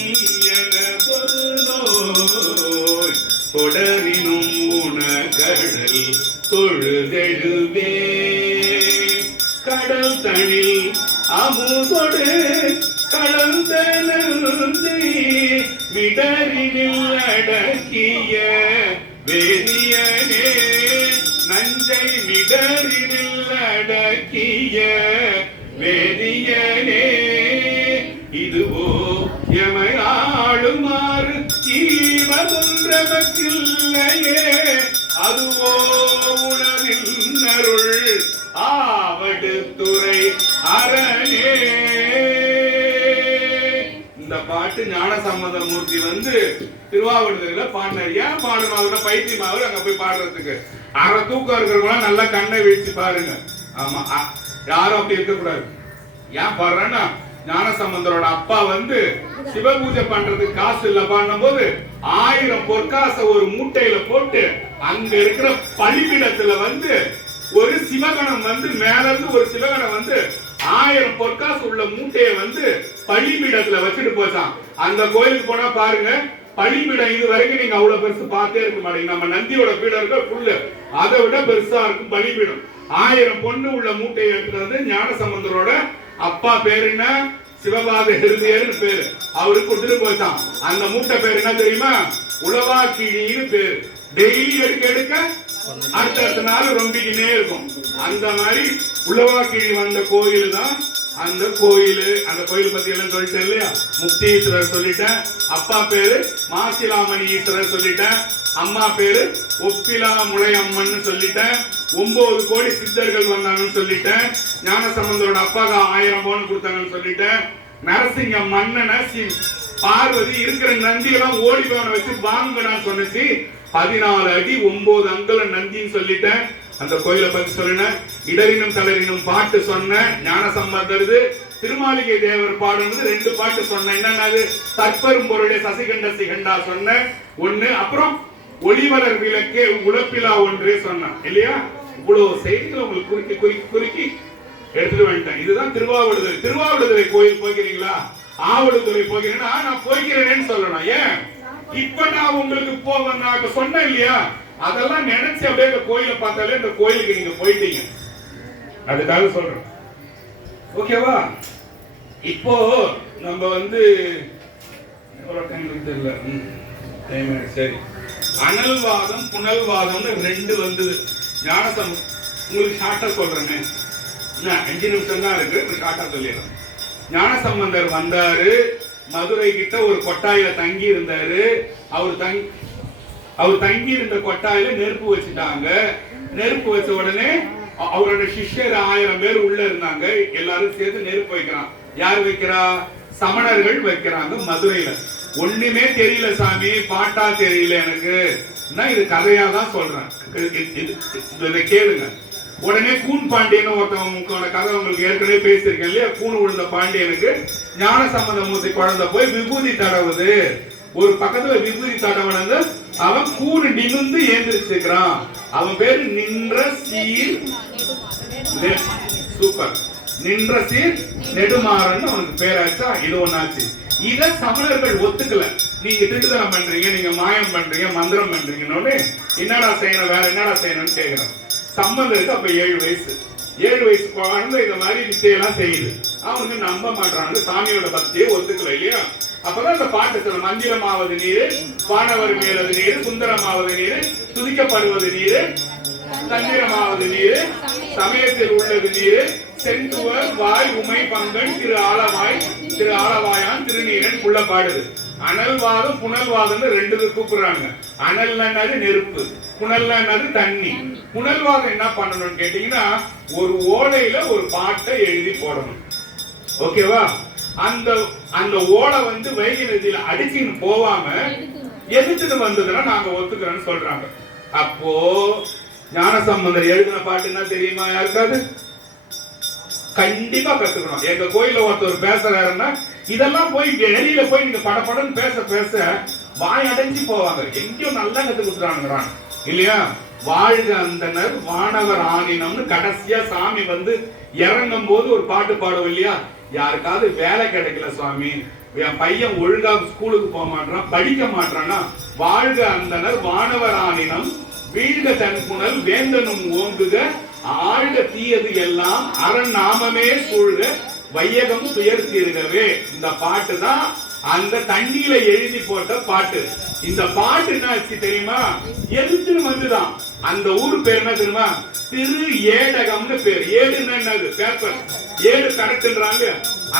எனதொரு நோய் தொடரினும் உனகடல் தொழுதெழுவே கடல் தனில் அமுதொடு கலந்த விடரினில் அடக்கிய வேதியனே நஞ்சை விடரினில் அடக்கிய வேதியனே இதுவோ எமை ஆளுமாறு ஈவதொன்றமக்கில்லையே அதுவோ உணவின் அருள் ஆவடு துறை அரணே. இந்த பாட்டு பாட்டு ஞானசம்பந்த மூர்த்தி வந்து திருவாவடுதுறையில பாடினார். ஏன் பாடணும்? பைத்தியமாவது அங்க போய் பாடுறதுக்கு. அரை தூக்கம் இருக்கிறவங்க நல்லா கண்ணை வீழ்ச்சி பாருங்க. ஆமா, யாரும் அப்படி இருக்கக்கூடாது. ஏன் பாடுறேன்னா, ஞானசம்பந்தரோட அப்பா வந்து சிவபூஜை பண்றதுக்கு காசு இல்ல பண்ணும் போது 1000 பொற்காச ஒரு மூட்டையில போட்டு அங்க இருக்கிற பலிபீடத்துல வந்து ஒரு சிவகணம் வந்து மேல இருந்து ஒரு சிவகணம் வந்து 1000 பொற்காசு உள்ள மூட்டையை வந்து பலிபீடத்துல வச்சுட்டு போச்சான். அந்த கோயிலுக்கு போனா பாருங்க, பலிபீடம் இது வரைக்கும் நீங்க அவ்வளவு பெருசு பார்த்தே இருக்க மாட்டீங்க. நம்ம நந்தியோட பீடம் இருக்க புல்லு அதை விட பெருசா இருக்கும் பலிபீடம். 1000 பொண்ணு உள்ள மூட்டையை எடுத்துட்டு வந்து ஞானசம்பந்தரோட அப்பா பேரு என்ன? சிவபாத ஹிருதயர்னு பேரு. அவருக்கு கொடுத்துட்டு போச்சான். அந்த மூட்டை பேர் என்ன தெரியுமா? உளவாக்கிழின்னு பேரு. டெய்லி எடுக்க அடுத்த நாள் ரொம்பிக்கினே இருக்கும். அந்த மாதிரி உளவாக்கிழி வந்த கோயில் தான் அந்த கோயில். அந்த கோயில் பத்தி எல்லாம் சொல்லிட்டேன் இல்லையா? முக்தீஸ்வரர் சொல்லிட்டேன், அப்பா பேரு மாசிலாமணி ஈஸ்வரர் சொல்லிட்டேன், அம்மா பேரு ஒப்பிலா முளையம்மன் சொல்லிட்டேன், 9 கோடி சித்தர்கள் வந்தாங்கன்னு சொல்லிட்டேன், ஞானசம்பந்தரோட அப்பாக்கு 1000 பவுன் கொடுத்தாங்கன்னு சொல்லிட்டேன், நரசிங்க மன்னனை பார்வதி இருக்கிற நந்தியெல்லாம் ஓடி போன வச்சு வாங்கன்னு சொன்னச்சு, 14 அடி 9 அங்குல நந்தின்னு சொல்லிட்டேன். அந்த கோயிலை பத்தி சொல்லினேன். இடரினும் தளரினும் பாட்டு சொன்ன ஞானசம்பந்தருது. திருமாளிகை தேவர் பாடுறது 2 பாட்டு சொன்ன. என்னன்னா, தற்பெரும் பொருளே சசிகண்ட சிகண்டா சொன்ன ஒண்ணு. அப்புறம் ஒளிவலர் விளக்கே உழப்பிலா ஒன்றே சொன்ன இல்லையா? இவ்வளவு செய்திகள் உங்களுக்கு குறுக்கி எடுத்துட்டு வந்துட்டேன். இதுதான் திருவாவடுதுறை. திருவாவடுதுறை கோயில் போகிறீங்களா? ஆவடுதுறை போகிறேன்னா நான் போய்கிறேன்னு சொல்லணும். ஏன் இப்ப நான் உங்களுக்கு நான் சொன்னேன் இல்லையா? அதெல்லாம் நினைச்சு அப்படியே இந்த கோயிலை பார்த்தாலே இந்த கோயிலுக்கு நீங்க போயிட்டீங்க. அதுக்காக சொல்றேன். ஓகேவா? இப்போ நம்ம வந்து தெரியல. சரி, அனல்வாதம் புனல்வாதம்னு 2 வந்தது. ஞானசம்பந்தம் உங்களுக்கு ஷார்ட்டா சொல்றேன். 5 நிமிஷம் தான் இருக்கு, ஷார்ட்டா சொல்லிடுறேன். ஞானசம்பந்தர் வந்தாரு, மதுரை கிட்ட ஒரு கொட்டாயில தங்கி இருந்தாரு. அவர் தங்கி இருந்த கொட்டாயில நெருப்பு வச்சுட்டாங்க. நெருப்பு வச்ச உடனே அவரோட சிஷ்யர் 1000 பேர் உள்ள இருந்தாங்க. எல்லாரும் சேர்த்து நெருப்பு வைக்கிறான். யார் வைக்கிறா? சமணர்கள் வைக்கிறாங்க மதுரையில. ஒண்ணுமே தெரியல சாமி, பாட்டா தெரியல எனக்கு. இது கதையா தான் சொல்றேன், இதை கேளுங்க. உடனே கூன் பாண்டியன் ஒருத்தவங்க கதை உங்களுக்கு ஏற்கனவே பேசியிருக்கேன் இல்லையா? கூன் விழுந்த பாண்டியனுக்கு ஞானசம்பந்த மூர்த்தி குழந்தை போய் விபூதி தடவுது. ஒரு பக்கத்துல விபூதி தடவுனது அவன் கூன் நிமிந்து ஏந்திரிச்சுக்கிறான். அவன் பேரு நின்ற சீர். சூப்பர். நின்ற சீர் நெடுமாறன் அவனுக்கு பேராச்சா. இது ஒண்ணாச்சு. இத சமணர்கள் ஒத்துக்கல. நீங்க திட்டுதனம் பண்றீங்க, நீங்க மாயம் பண்றீங்க, மந்திரம் பண்றீங்கன்னு என்னடா செய்யணும், வேற என்னடா செய்யணும்னு கேக்குறான். சம்பந்தருக்கு அப்ப 7 வயசு. 7 வயசு குழந்தை இந்த மாதிரி வித்தையெல்லாம் செய்யுது. அவங்க நம்ப மாட்டாங்க, சாமியோட பக்தியை ஒத்துக்கல இல்லையா? அப்பதான் இந்த பாட்டு சொல்ல, மந்திரமாவது நீரு, வானவர் மேலது நீரு, சுந்தரமாவது நீரு, துதிக்கப்படுவது நீரு, தந்திரமாவது நீரு, சமயத்தில் உள்ளது நீரு, செந்துவர் வாய் உமை பங்கன் திரு ஆலவாயான் திருநீரன் உள்ள பாடுது. அனல்வாதம் புனல்வாதம் 2 கூப்பிடுறாங்க. அனல்னாது நெருப்பு, புனல்னாது தண்ணி. புனல்வாதம் என்ன பண்ணணும்னு கேட்டீங்கன்னா, ஒரு ஓலையில ஒரு பாட்டை எழுதி போடணும். ஓகேவா? அந்த ஓலை வந்து வைகை நதியில அடிச்சுன்னு போவாம எதிர்த்துட்டு வந்ததுன்னா நாங்க ஒத்துக்கிறோம்னு சொல்றாங்க. அப்போ ஞானசம்பந்தர் எழுதின பாட்டு என்ன தெரியுமா? யாருக்காவது கண்டிப்பா கத்துக்கணும். எங்க கோயில ஒருத்தர் பேசுறாருன்னா இதெல்லாம் போய் வெளியில போய் நீங்க படப்படன்னு பேச வாய் அடைஞ்சு போவாங்க. எங்கேயும் நல்லா கத்து கொடுத்துறாங்க இல்லையா? வாழ்க அந்தனர் வானவர் ஆனினம்னு கடைசியா சாமி வந்து இறங்கும் போது ஒரு பாட்டு பாடுவோம் இல்லையா? யாருக்காவது வேலை கிடைக்கல சுவாமி, என் பையன் ஒழுங்கா ஸ்கூலுக்கு போக மாட்டான், படிக்க மாட்டான்னா, வாழ்க அந்தனர் வானவர் ஆனினம் வீழ்க தன்புணல் வேந்தனும் ஓங்குக ஆழ்க தீயது எல்லாம் அரண் நாமமே சூழ்க வையகம் துயர்த்தீர்களே. இந்த பாட்டு தான் அந்த தண்ணியில எழுதி போட்ட பாட்டு. இந்த பாட்டு என்ன ஆச்சு தெரியுமா? எதுக்குன்னு வந்துதான். அந்த ஊர் பேர் என்ன தெரியுமா? திரு ஏடகம்னு பேர். ஏடுன்னா என்னது? பேப்பர். ஏடு கரெக்ட்ன்றாங்க.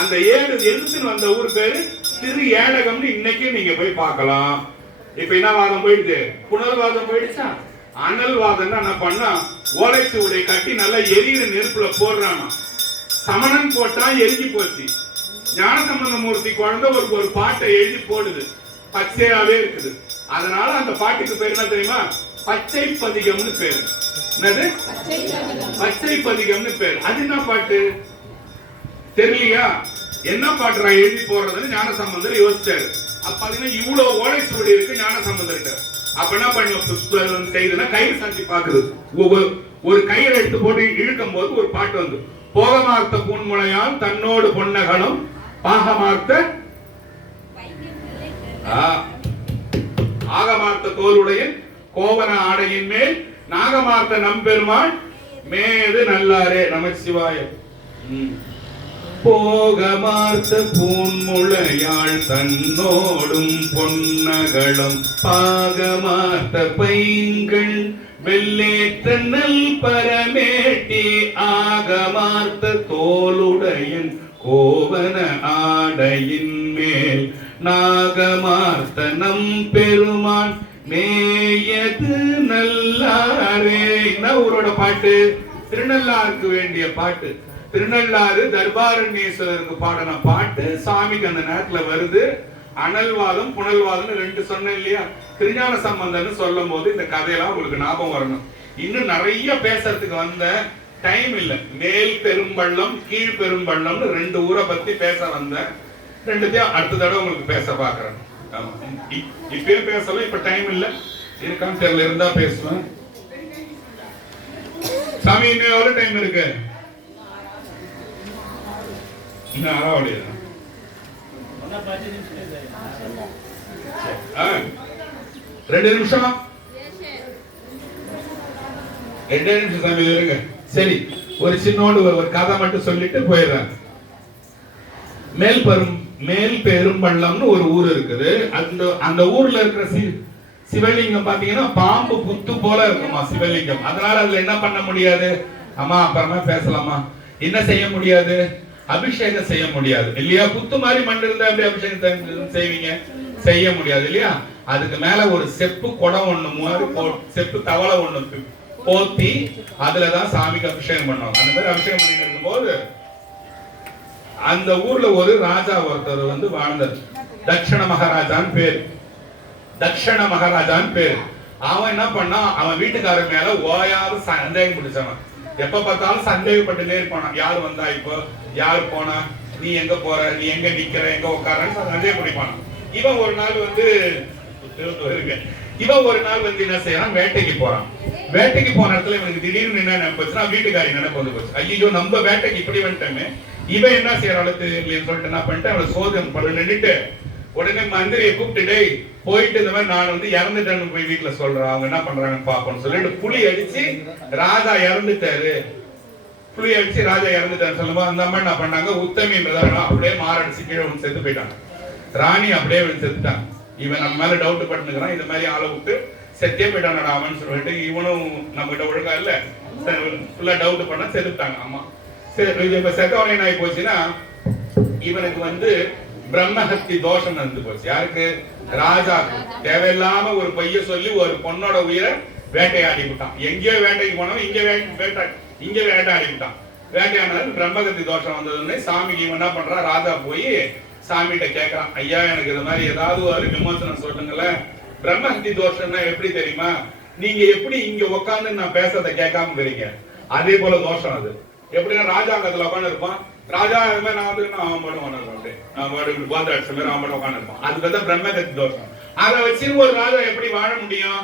அந்த ஏடு எதுக்குன்னு வந்த ஊர் பேரு திரு ஏடகம்னு இன்னைக்கு நீங்க போய் பார்க்கலாம். இப்ப என்ன வாதம் போயிடுது? புனர்வாதம் போயிடுச்சா? அனல்வாதம் என்ன பண்ணா, ஓலைச்சுவடை கட்டி நல்லா எரியிற நெருப்புல போடுறானா. சமணன் போட்டா எரிஞ்சு போச்சு, ஞானசம்பந்தமூர்த்தி குழந்தை ஒரு பாட்டை எழுதி போடுது, பச்சையாவே இருக்குது. அதனால அந்த பாட்டுக்கு பேர் என்ன தெரியுமா? பச்சை பதிகம்னு பேரு. என்னது? பச்சை பதிகம்னு பேரு. அது என்ன பாட்டு தெரியலையா? என்ன பாட்டு எழுதி போடுறதுன்னு ஞானசம்பந்தர் யோசிச்சாரு. அப்ப பாத்தீங்கன்னா இவ்வளவு ஓலை சுவடி இருக்கு ஞானசம்பந்தர்கிட்ட. அப்ப என்ன பண்ண செய்யுதுன்னா கயிறு சாட்சி பாக்குது. ஒரு கயிறை எடுத்து போட்டு இழுக்கும் போது ஒரு பாட்டு வந்து, போகமார்த்த பூன்முளையால் தன்னோடு பொன்னகலம் பாகமார்த்த ஆகமார்த்த தோளுடைய கோவன ஆடையின் மேல் நாகமார்த்த நம்பெருமாள் மேது நல்லாரே நமச்சிவாயம். போகமார்த்த பூன்முளையாள் தன்னோடும் பொன்னகலம் பாகமார்த்த பைங்கள் வெள்ளேற்ற நல் பரமேட்டி ஆகமார்த்த தோளுடையன் கோவன ஆடையின் மேல் நாகமார்த்த நம் பெருமான் மேயது நல்லாரே. என்ன ஊரோட பாட்டு? திருநள்ளாருக்கு வேண்டிய பாட்டு. திருநள்ளாறு தர்பாரண்யேஸ்வரருக்கு பாடின பாட்டு சாமிக்கு அந்த நேரத்துல வருது. அனல்வாதம் புனல்வாதம் ரெண்டு சொன்னேன் இல்லையா? திருஞான சம்பந்தன்னு சொல்லும் போது இந்த கதையெல்லாம் உங்களுக்கு ஞாபகம் வரணும். இன்னும் நிறைய பேசுறதுக்கு வந்த டைம் இல்ல. மேல் பெரும்பள்ளம் கீழ் பெரும்பள்ளம்னு ரெண்டு ஊரை பத்தி பேச வந்த. ரெண்டுத்தையும் அடுத்த தடவை உங்களுக்கு பேச பாக்குறேன். இப்பயே பேசலாம், இப்ப டைம் இல்ல. இருக்கான்னு தெரியல, இருந்தா பேசுவேன். சாமி இன்னும் எவ்வளவு டைம் இருக்கு? ரெண்டு நிமிஷம் சாமி இருங்க. சரி, ஒரு சின்னோடு ஒரு கதை மட்டும் சொல்லிட்டு போயிடுறேன். மேல் பெரும்பள்ளம்னு ஒரு ஊர் இருக்குது. அந்த ஊர்ல இருக்கிற சிவலிங்கம் பாத்தீங்கன்னா பாம்பு புத்து போல இருக்குமா சிவலிங்கம். அதனால அதுல என்ன பண்ண முடியாது? அம்மா அப்புறமா பேசலாமா? என்ன செய்ய முடியாது? அபிஷேகம் செய்ய முடியாது இல்லையா? புத்து மாதிரி மண் இருந்தா எப்படி அபிஷேகம் செய்வீங்க? செய்ய முடியாது இல்லையா? அதுக்கு மேல ஒரு செப்பு குடம் ஒண்ணு மாதிரி செப்பு தவளை ஒண்ணு போத்தி அதுலதான் சாமிக்கு அபிஷேகம் பண்ணுவாங்க. அந்த மாதிரி அபிஷேகம் பண்ணிட்டு இருக்கும் போது அந்த ஊர்ல ஒரு ராஜா ஒருத்தர் வந்து வாழ்ந்தார். தட்சண மகாராஜான்னு பேரு. தட்சண மகாராஜான்னு பேரு. அவன் என்ன பண்ணா, அவன் வீட்டுக்காரர் மேல ஓயாவது சந்தேகம் பிடிச்சவன். எப்ப பார்த்தாலும் சந்தேகப்பட்டுனே இருப்பானா. யார் வந்தா, இப்போ யார் போனா, நீ எங்க போற, நீ எங்க நிக்கிற, எங்க உட்காரன்னு சந்தேகம் பிடிப்பானா. இவன் ஒரு நாள் வந்து என்ன செய்யறான், வேட்டைக்கு போறான். வேட்டைக்கு போன இடத்துல இவனுக்கு திடீர்னு என்ன நினைப்புச்சுன்னா, வீட்டுக்காரி நினைப்பு வந்து போச்சு. ஐயோ நம்ம வேட்டைக்கு இப்படி வந்துட்டோமே, இவன் என்ன செய்யறான்னு சொல்லிட்டு என்ன பண்ணிட்டு அவனை சோதனை பண்ண நின்றுட்டு உடனே மந்திரியை கூப்பிட்டு போயிட்டு இந்த மாதிரி நான் வந்து இறந்துட்டேன்னு போய் வீட்டுல சொல்றேன், அவங்க என்ன பண்றாங்கன்னு பாப்போம்னு சொல்லிட்டு புலி அடிச்சு ராஜா இறந்துட்டாரு. புலி அடிச்சு ராஜா இறந்துட்டாரு சொல்லும்போது அந்த அம்மா என்ன பண்ணாங்க, உத்தமின்றதால அப்படியே மாரடிச்சு கீழே ஒன்று செத்து போயிட்டாங்க. ராணி அப்படியே செத்துட்டாங்க. இவன் நம்ம மேல டவுட் பண்ணிக்கிறான், இந்த மாதிரி ஆளை விட்டு செத்தே போயிட்டானடா அவன் சொல்லிட்டு இவனும் நம்ம கிட்ட ஒழுங்கா இல்ல, ஃபுல்லா டவுட் பண்ணா செத்துட்டாங்க. ஆமா சரி, இப்ப செத்தவன என்ன ஆகி போச்சுன்னா இவனுக்கு வந்து பிரம்மஹத்தி தோஷம் வந்து போச்சு. யாருக்கு? ராஜாக்கு. தேவையில்லாம ஒரு பைய சொல்லி ஒரு பொண்ணோட உயிரை வேட்டையாடி விட்டான். எங்கேயோ வேட்டைக்கு போனவன் இங்க வேட்டையாடி விட்டான். வேட்டையானது பிரம்மஹத்தி தோஷம் வந்ததுன்னு சாமிக்கு இவன் என்ன பண்றான், ராஜா போய் சாமிகிட்ட கேட்கறான், ஐயா எனக்கு இது மாதிரி ஏதாவது ஒரு விமோசனம் சொல்லுங்களேன். பிரம்மஹத்தி தோஷம்னா எப்படி தெரியுமா? நீங்க எப்படி இங்க உட்காந்து நான் பேசுறத கேட்காம போறீங்க, அதே போல தோஷம் அது. எப்படின்னா ராஜா அங்கத்துல உட்காந்து இருப்பான். ராஜா அது மாதிரி நான் வந்து நான் பாடு உட்காந்துருப்பேன், நான் பாடு கோந்த அடிச்ச மாதிரி நான் பாடு உட்காந்துருப்பான். அதுக்கு பிரம்மஹத்தி தோஷம். அதை வச்சு ஒரு ராஜா எப்படி வாழ முடியும்?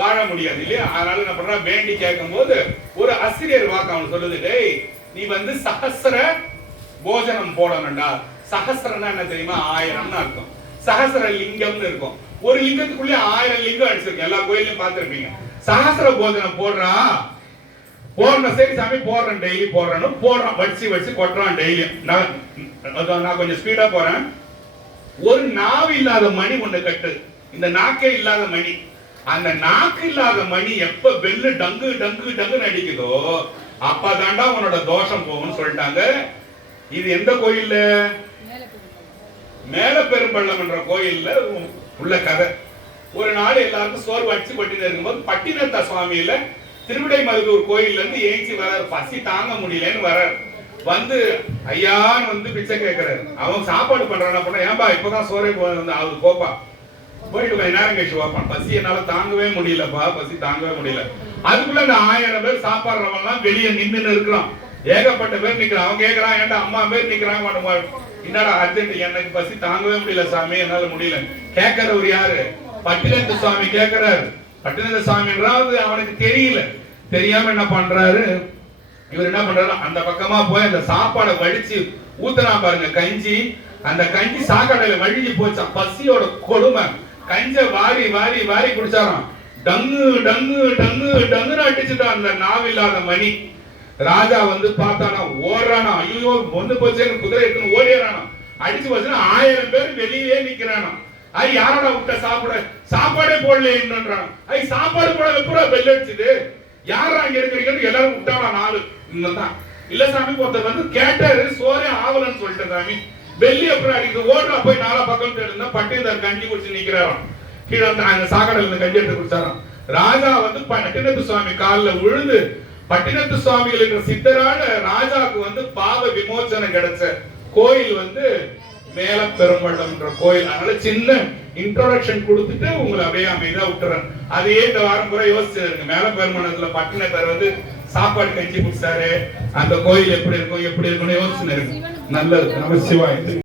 வாழ முடியாது இல்லையா? அதனால என்ன பண்றா, வேண்டி கேட்கும் போது ஒரு ஆசிரியர் வாக்கு அவன் சொல்லுது, டேய் நீ வந்து சஹஸ்ர போஜனம் போடணும்டா. சஹஸ்ரன்னா என்ன தெரியுமா? 1000ன்னு அர்த்தம். சஹஸ்ர லிங்கம்னு இருக்கும். ஒரு லிங்கத்துக்குள்ளே 1000 லிங்கம் அடிச்சிருக்கு. எல்லா கோயிலையும் பார்த்திருப்பீங்க. சஹஸ்ர போஜனம் போடுறான். போடுற சரி சாமி போடுறேன், டெய்லி போடுறேன்னு போடுறான். வடிச்சு கொட்டுறான் டெய்லியும். நான் கொஞ்சம் ஸ்பீடா போறேன். ஒரு நாவு இல்லாத மணி ஒண்ணு கட்டு. இந்த நாக்கே இல்லாத மணி. அந்த நாக்கு இல்லாத மணி எப்ப பெல்லு டங்கு டங்கு டங்குன்னு அடிக்குதோ அப்பதாண்டா உன்னோட தோஷம் போகும்னு சொல்லிட்டாங்க. இது எந்த கோயில்ல? மேல பெரும்பள்ளம் என்ற கோயில்ல உள்ள கதை. ஒரு நாள் எல்லாருக்கும் சோறு வச்சு பட்டின இருக்கும்போது பட்டினத்த சுவாமியில திருவிடை மருதூர் கோயில்ல இருந்து ஏஞ்சி வர, பசி தாங்க முடியலன்னு வர. வந்து ஐயான்னு வந்து பிச்சை கேட்கிறாரு. அவன் சாப்பாடு பண்றான் பண்ண, ஏன்பா இப்பதான் சோறே அவரு கோப்பா போயிட்டு கொஞ்ச நேரம் கழிச்சு வைப்பான். பசி என்னால தாங்கவே முடியலப்பா, பசி தாங்கவே முடியல. அதுக்குள்ள இந்த 1000 பேர் சாப்பாடுறவன் எல்லாம் வெளியே நின்று இருக்கிறான். ஏகப்பட்ட பேர் நிக்கிறான். அவன் கேட்கறான், ஏன்டா அம்மா பேர் நிக்கிறாங்க, என்னடா அர்ஜென்ட், எனக்கு பசி தாங்கவே முடியல சாமி, என்னால முடியல. கேட்கிறவர் யாரு? பட்டினத்து சுவாமி கேட்கிறாரு. பட்டினத்து சுவாமின்றாவது அவனுக்கு தெரியல. தெரியாம என்ன பண்றாரு இவர், என்ன பண்றாரு, அந்த பக்கமா போய் அந்த சாப்பாடை வடிச்சு ஊத்துனா பாருங்க கஞ்சி. அந்த கஞ்சி சாக்கடையில வழிஞ்சு போச்சான். பசியோட கொடுமை. கஞ்ச வாரி வாரி வாரி குடிச்சாராம். டங்கு டங்கு டங்கு டங்குன்னு அடிச்சுட்டான் அந்த நாவில்லாத மணி. ராஜா வந்து பார்த்தானா, ஓடுறானா, ஐயோ ஒண்ணு போச்சேன்னு குதிரை எடுத்துன்னு ஓடிறானா. அடிச்சு போச்சுன்னா 1000 பேர் வெளியே நிக்கிறானா. ஐ யாரோட விட்ட சாப்பிட, சாப்பாடே போடலன்றான். ஐ சாப்பாடு போட பூரா பெல் அடிச்சுது, யாரா அங்க இருக்கிறீங்கன்னு எல்லாரும் விட்டானா. 4 தான் இல்ல சாமி. ஒருத்தர் வந்து கேட்டாரு, சோறே ஆவலன்னு சொல்லிட்டு சாமி. வெள்ளி அப்புறம் அடிக்குது, ஓடுறா போய் 4 பக்கம் தெரிஞ்சா பட்டினத்தார் கஞ்சி குடிச்சு நிக்கிறாராம். கீழே அந்த சாக்கடையில கஞ்சி எடுத்து குடிச்சாராம். ராஜா வந்து பட்டினத்து சுவாமி காலில் விழுந்து, பட்டினத்து சுவாமிகள் என்ற சித்தரான ராஜாவுக்கு வந்து பாவ விமோசனம் கிடைச்ச கோயில் வந்து மேல பெரும்பள்ளம் என்ற கோயில். அதனால சின்ன இன்ட்ரோடக்ஷன் கொடுத்துட்டு உங்களை அப்படியே அமைதியா விட்டுறேன். அதையே இந்த வாரம் கூட யோசிச்சிருக்கு. மேல பெருமணத்துல பட்டினத்தார் வந்து சாப்பாடு கஞ்சி குடிச்சாரு, அந்த கோயில் எப்படி இருக்கும் எப்படி இருக்கும்னு யோசிச்சு இருக்கு. நல்லது. நம சிவாய.